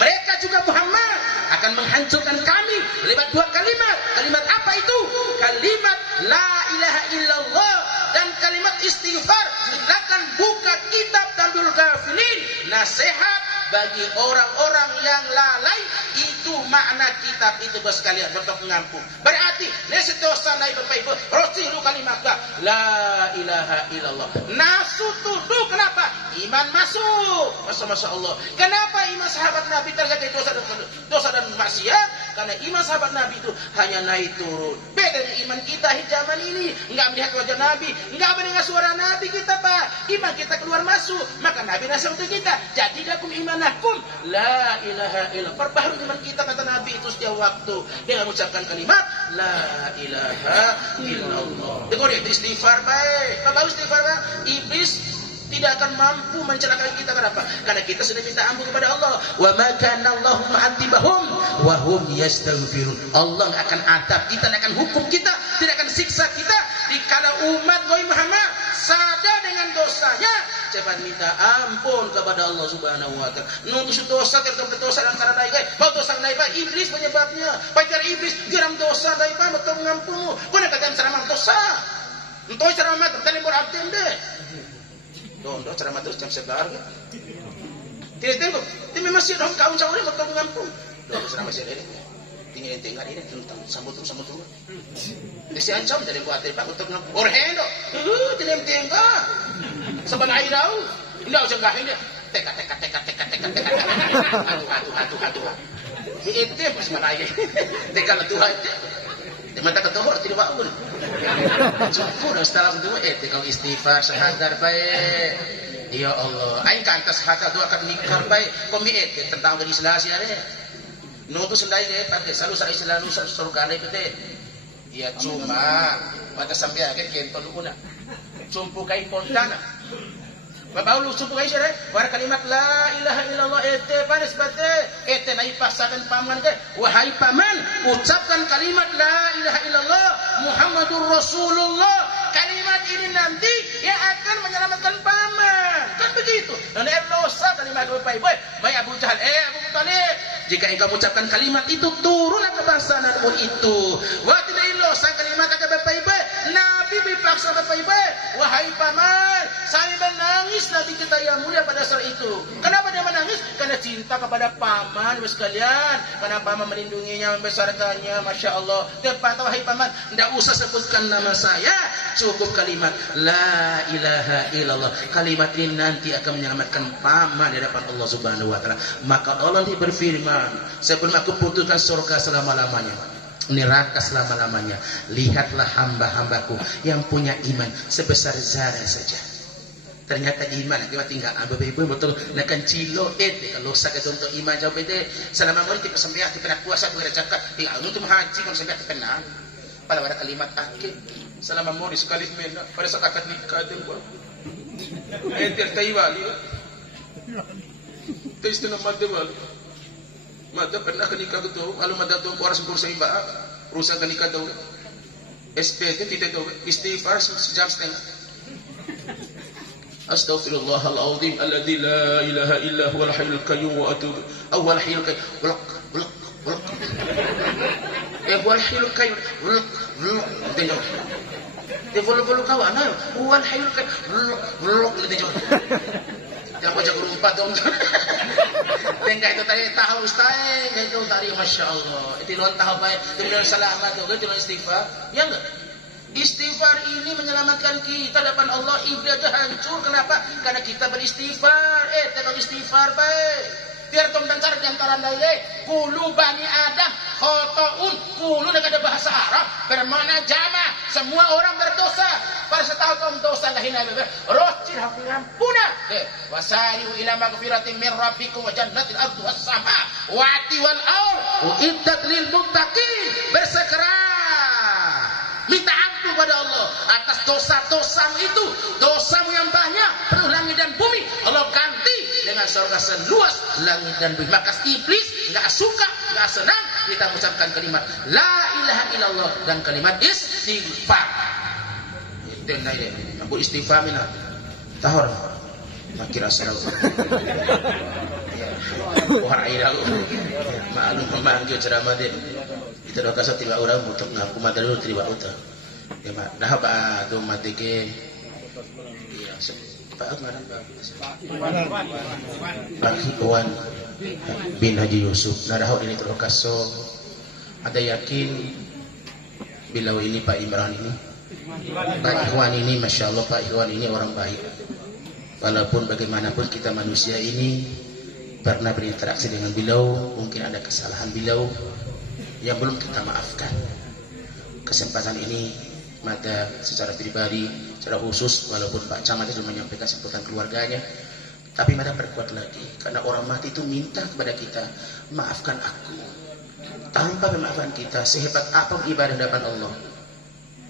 Mereka juga Muhammad akan menghancurkan kami lewat dua kalimat. Kalimat apa itu? Kalimat la ilaha illallah dan kalimat istighfar. Silakan buka kitab Tanbihul Ghafilin. Nasihat bagi orang-orang yang lalai, itu makna kitab itu bos sekalian untuk mengampun. Berarti nasi dosa naik berpaibu rosilu kalimat la ilaha illallah. Nafsu tuduh kenapa? Iman masuk. Masya Allah. Kenapa iman sahabat Nabi terjadi dosa dan maksiat? Karena iman sahabat Nabi itu hanya naik turun. Beda dengan iman kita zaman ini. Enggak melihat wajah Nabi, enggak mendengar suara Nabi kita Pak. Iman kita keluar masuk. Maka Nabi nasihat untuk kita. Jadi dakum imanakum la ilaha illallah. Perbaharui iman kita kata Nabi itu setiap waktu dengan mengucapkan kalimat la ilaha illallah. Dengar itu istighfar baik. Kalau istighfar iblis tidak akan mampu mencelakai kita. Kenapa? Karena kita sudah minta ampun kepada Allah. Wa ma kana Allahu mu'adzibahum wa hum yastaghfirun. Allah akan adab kita, akan hukum kita, tidak akan siksa kita dikala umat Muhammad sadar dengan dosanya cepat minta ampun kepada Allah Subhanahu wa taala. Nunggu dosa terhadap dosa dan karena naik, mau dosa naik iblis penyebabnya. Pacar iblis geram dosa naik betul mengampunu. Kuna kata ceramah dosa. Entoi ceramah tentang berarti deh. Dondo ceramah terus jam 11 kan. Tidak tengok. Tapi masih dong kaum jauh ini betul mengampun. Dondo ceramah masih ada ini. Tinggal ini tentang sambut terus. Desi ancam jadi buat apa untuk mengampun. Orhendo. Tidak tinggal. Sebenarnya tahu. Enggak usah gahin dia. Teka. Aduh. Itu pas malaya. Teka Tuhan. Mata ketohor tidak bangun. Cukup dah setelah itu kalau istighfar sehadar baik. Ya Allah, aing kantas hata doa akan nikar baik. Komi tentang legislasi ada. No tu sendai deh, pakai selalu surga itu deh. Ya cuma pada sampai akhir kentol una. Sumpu kai pontana. Bapak lu sumpu kai sere. War kalimat la ilaha illallah panis bate. Nai pasakan paman ke. Wahai paman, ucapkan kalimat la ilaha illallah Muhammadur Rasulullah. Kalimat ini nanti yang akan menyelamatkan paman. Kan begitu. Dan dosa kalimat baik-baik. Baik Abu Jahal, Abu Thalib. Jika engkau mengucapkan kalimat itu, turunlah kebasahanmu itu. Wah tidak dosa kalimat akan baik-baik. Nabi dipaksa baik-baik. Wahai paman, saya menangis Nabi kita yang mulia pada saat itu. Kenapa dia menangis? Karena cinta kepada paman sekalian. Karena paman melindunginya, membesarkannya. Masya Allah. Tepat wahai paman, tidak usah sebutkan nama saya. Cukup kalimat la ilaha illallah. Kalimat ini nanti akan menyelamatkan paman di hadapan Allah Subhanahu wa taala. Maka Allah berfirman, sebelum aku putuskan surga selama-lamanya, neraka selama-lamanya, lihatlah hamba-hambaku yang punya iman sebesar zarah saja. Ternyata iman kita tinggal ibu betul nakan cilo kalau sakit untuk iman jauh bete selama mau tipe sampai hati pernah puasa bercakap tinggal untuk haji kalau sampai hati pernah pada ada kalimat akhir selama mau sekali mena pada saat akad nikah itu tertaiwali tes dengan madewal mada pernah nikah itu kalau mada tu orang sempurna seiba rusak nikah tu SPT tidak tu istighfar sejam setengah. Astaghfirullahaladzim alladzi la ilaha illa huwal hayyul qayyum wa atubu awal hayyul qayyum huwal hayyul qayyum Devol kau ana huwal hayyul qayyum yang baca guru 4 dong. Tengah itu tadi tahu ustaz itu tadi Masya Allah itu luar tahu baik kemudian selamat juga itu istighfar ya enggak Istighfar ini menyelamatkan kita depan Allah. Ibadah hancur. Kenapa? Karena kita beristighfar. Tengok istighfar baik. Biar tom dan cara diantara dalil. Kulu bani Adam khotoun. Kulu dengan ada bahasa Arab bermakna jama. Semua orang berdosa. Pada setahu tom dosa lahina bebe. Rocil hafu ngampuna. Wasari'u ila magfiratin min rabbikum wa jannatin ardu was-sama wa'ti wal aur. Uiddat lil muttaqin. Bersegera minta ampun pada Allah atas dosa-dosamu itu, dosamu yang banyak penuh langit dan bumi. Allah ganti dengan surga seluas langit dan bumi. Maka iblis nggak suka, nggak senang kita mengucapkan kalimat la ilaha illallah dan kalimat istighfar. Itu yang lain. Aku istighfar mina tahor makira salah. Orang air aku maklum memanggil ceramah dia. Kita doa kasih tiba orang untuk ngaku mata dulu tiba utah. Ya mak, dah apa tu mati ke? Iya, Pak Akmaran Pak Ikhwan bin Haji Yusuf. Nah dah ini terus kaso. Ada yakin bila ini Pak Imran ini, Pak Ikhwan ini, masya Allah Pak Ikhwan ini orang baik. Walaupun bagaimanapun kita manusia ini pernah berinteraksi dengan beliau, mungkin ada kesalahan beliau yang belum kita maafkan. Kesempatan ini maka secara pribadi, secara khusus, walaupun Pak Camat itu menyampaikan sebutan keluarganya, tapi maka perkuat lagi, karena orang mati itu minta kepada kita, maafkan aku. Tanpa memaafkan kita, sehebat apa ibadah depan Allah,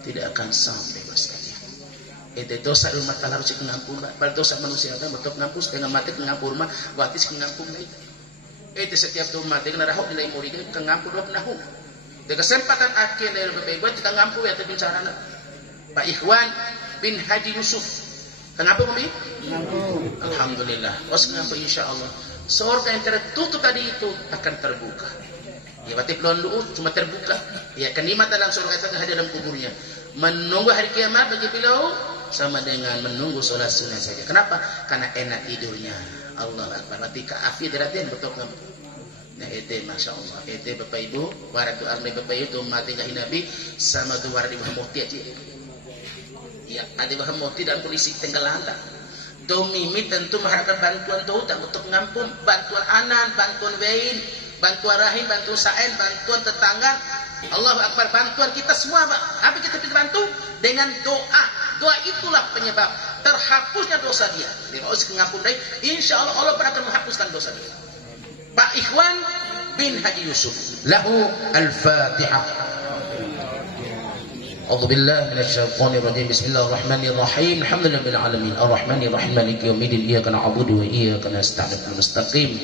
tidak akan sampai mas kalian. Itu dosa rumah tangga harus mengampun, pada dosa manusia kan betul ngampun, dengan mati mengampun rumah, watis mengampun itu setiap tuh mati kena rahok nilai murid ke ngampun dua penahun. Di kesempatan akhir dari lebih buat kita ngampun ya tapi bicara Pak Ikhwan bin Haji Yusuf. Kenapa kami? Alhamdulillah. Was ngampun insya Allah. Surga yang tertutup tadi itu akan terbuka. Ya berarti belum dulu cuma terbuka. Ya kenikmatan dalam surga itu hadir dalam kuburnya. Menunggu hari kiamat bagi beliau sama dengan menunggu sholat sunnah saja. Kenapa? Karena enak tidurnya. Allah Akbar. Berarti keafi diratin betul ngampun. Nah itu masya Allah. Itu bapak ibu, waratu armai bapak ibu mati gahi Nabi sama tu waradi Muhammad aja. Ya ada Muhammad dalam kondisi tenggelam. Mimi tentu mengharapkan bantuan tuh tak untuk ngampun, bantuan anan, bantuan wain, bantuan rahim, bantuan saen, bantuan tetangga. Allahu Akbar, bantuan kita semua, Pak. Apa kita bisa bantu? Dengan doa. Doa itulah penyebab terhapusnya dosa dia. Dia harus ngampun dari, insya Allah Allah pernah akan menghapuskan dosa dia. Pak Ikhwan bin Haji Yusuf. Lahu al-Fatihah. A'udzu billahi minasyaitonir rajim. Bismillahirrahmanirrahim. Alhamdulillahil alamin. Arrahmanir rahim. Maliki yaumiddin. Iyyaka na'budu wa iyyaka nasta'in. Mustaqim.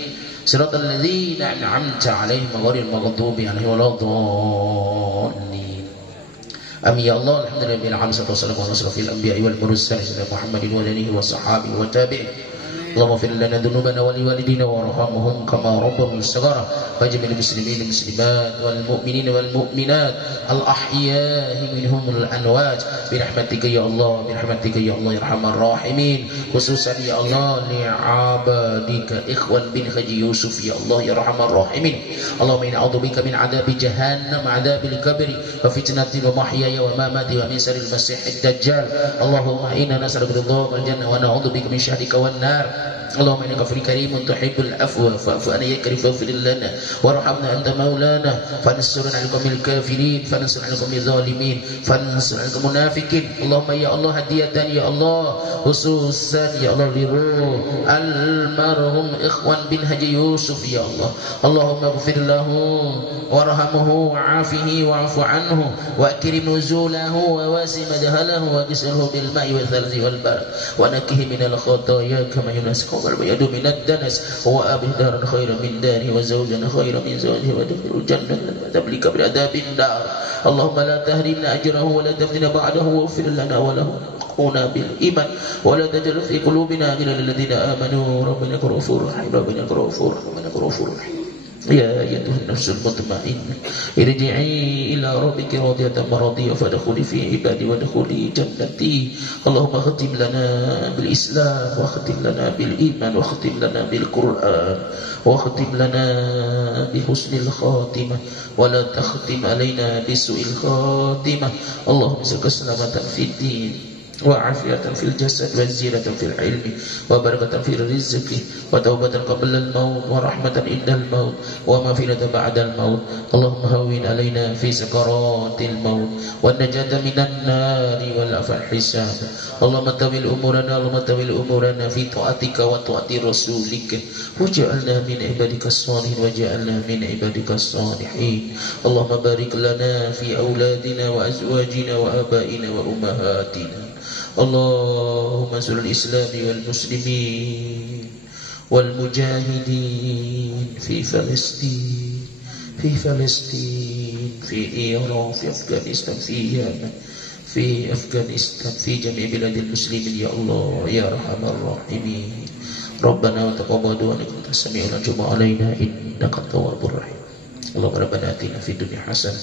Shiratal ladzina an'amta 'alaihim ghairil maghdubi 'alaihim waladdallin. Amin ya Allah. Alhamdulillahil alamin. Wassalamu ala asrofil anbiya'i wal mursalin sayyidina Muhammadin wa alihi wa sahbihi wa tabi'in. اللهم اغفر لنا ذنوبنا ولوالدينا وارحمهم كما ربهم صغارا واجعل المسلمين والمسلمات والمؤمنين والمؤمنات الأحياء منهم الأموات برحمتك يا الله برحمتك يا الله يا أرحم الراحمين خصوصا يا الله لعبادك إخوان بن حجي يوسف يا الله يا أرحم الراحمين اللهم إنا أعوذ بك من عذاب جهنم عذاب القبر وفتنة ومحياي ومماتي ومن شر المسيح الدجال اللهم إنا نسألك رضاك والجنة ونعوذ بك من شرك والنار اللهم انك غفور كريم تحب العفو فاعف عنا يا كريم فاغفر لنا وارحمنا انت مولانا فانصرنا على القوم الكافرين فانصرنا على القوم الظالمين فانصرنا على المنافقين اللهم يا الله هدية يا الله خصوصا يا الله لروح المرحوم إخوان بن حجي يوسف يا الله اللهم اغفر له وارحمه وعافه واعف عنه واكرم نزوله وواسع مدخله واغسله بالماء والثلج والبرد ونقه من الخطايا كما ينسك والبيض من الدنس وأبه دارا خيرا من داره وزوجا خيرا من زوجه ودخل الجنة وتبليك بعذاب النار اللهم لا تهرمنا أجره ولا تفتنا بعده واغفر لنا وله قونا بالإيمان ولا تجعل في قلوبنا غلا للذين آمنوا ربنا غفور رحيم ربنا غفور رحيم يا أيتها النفس المطمئنة ارجعي إلى ربك راضية مرضية فادخلي في عبادي وادخلي جنتي. اللهم ختم لنا بالإسلام واختم لنا بالإيمان واختم لنا بالقرآن واختم لنا بحسن الخاتمة ولا تختم علينا بسوء الخاتمة. اللهم ارزقنا سلامة في الدين وعافية في الجسد وزينة في العلم وبركة في الرزق وتوبة قبل الموت ورحمة عند الموت ومغفرة بعد الموت. اللهم هون علينا في سكرات الموت والنجاة من النار والعفو الحساب. اللهم طول أمورنا في طاعتك وطاعة رسولك وجعلنا من عبادك الصالحين وجعلنا من عبادك الصالحين. اللهم بارك لنا في أولادنا وأزواجنا وآبائنا وأمهاتنا. اللهم انصر الإسلام والمسلمين والمجاهدين في فلسطين في إيران في أفغانستان في اليمن في أفغانستان في جميع بلاد المسلمين يا الله يا أرحم الراحمين. ربنا وتقبل دعاءنا أنت السميع العليم علينا إنك التواب الرحيم. اللهم ربنا آتنا في الدنيا حسنة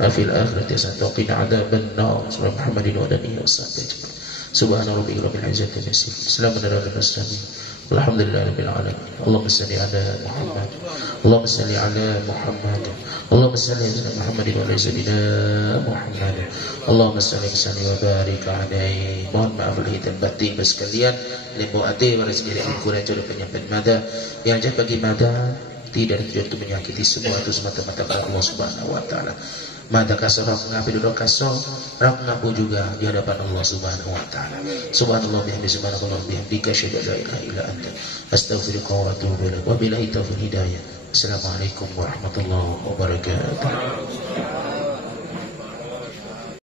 وفي الآخرة حسنة وقنا عذاب النار. صلى محمد وعلى آله وصحبه أجمعين. سبحان ربك رب العزة عما يصفون سلام على المرسلين والحمد لله رب العالمين. اللهم صل على محمد اللهم صل على محمد اللهم صل على محمد وعلى سيدنا محمد اللهم صل وسلم وbarik alaihi. Mohon maaf lahir dan batin sekalian. Lembo ate waras diri kurang jodoh penyampaian mada yang jahat bagi mada tidak ada tujuan untuk menyakiti semua itu semata-mata karena Allah Subhanahu wa taala. Mata kasar rak ngapi duduk kasar rak ngapu juga di hadapan Allah Subhanahu wa taala. Subhanallah bihamdi subhanallah bihamdika asyhadu an la ilaha illa anta astaghfiruka wa atubu ilaik. Wabillahi taufiq hidayah. Assalamualaikum warahmatullahi wabarakatuh.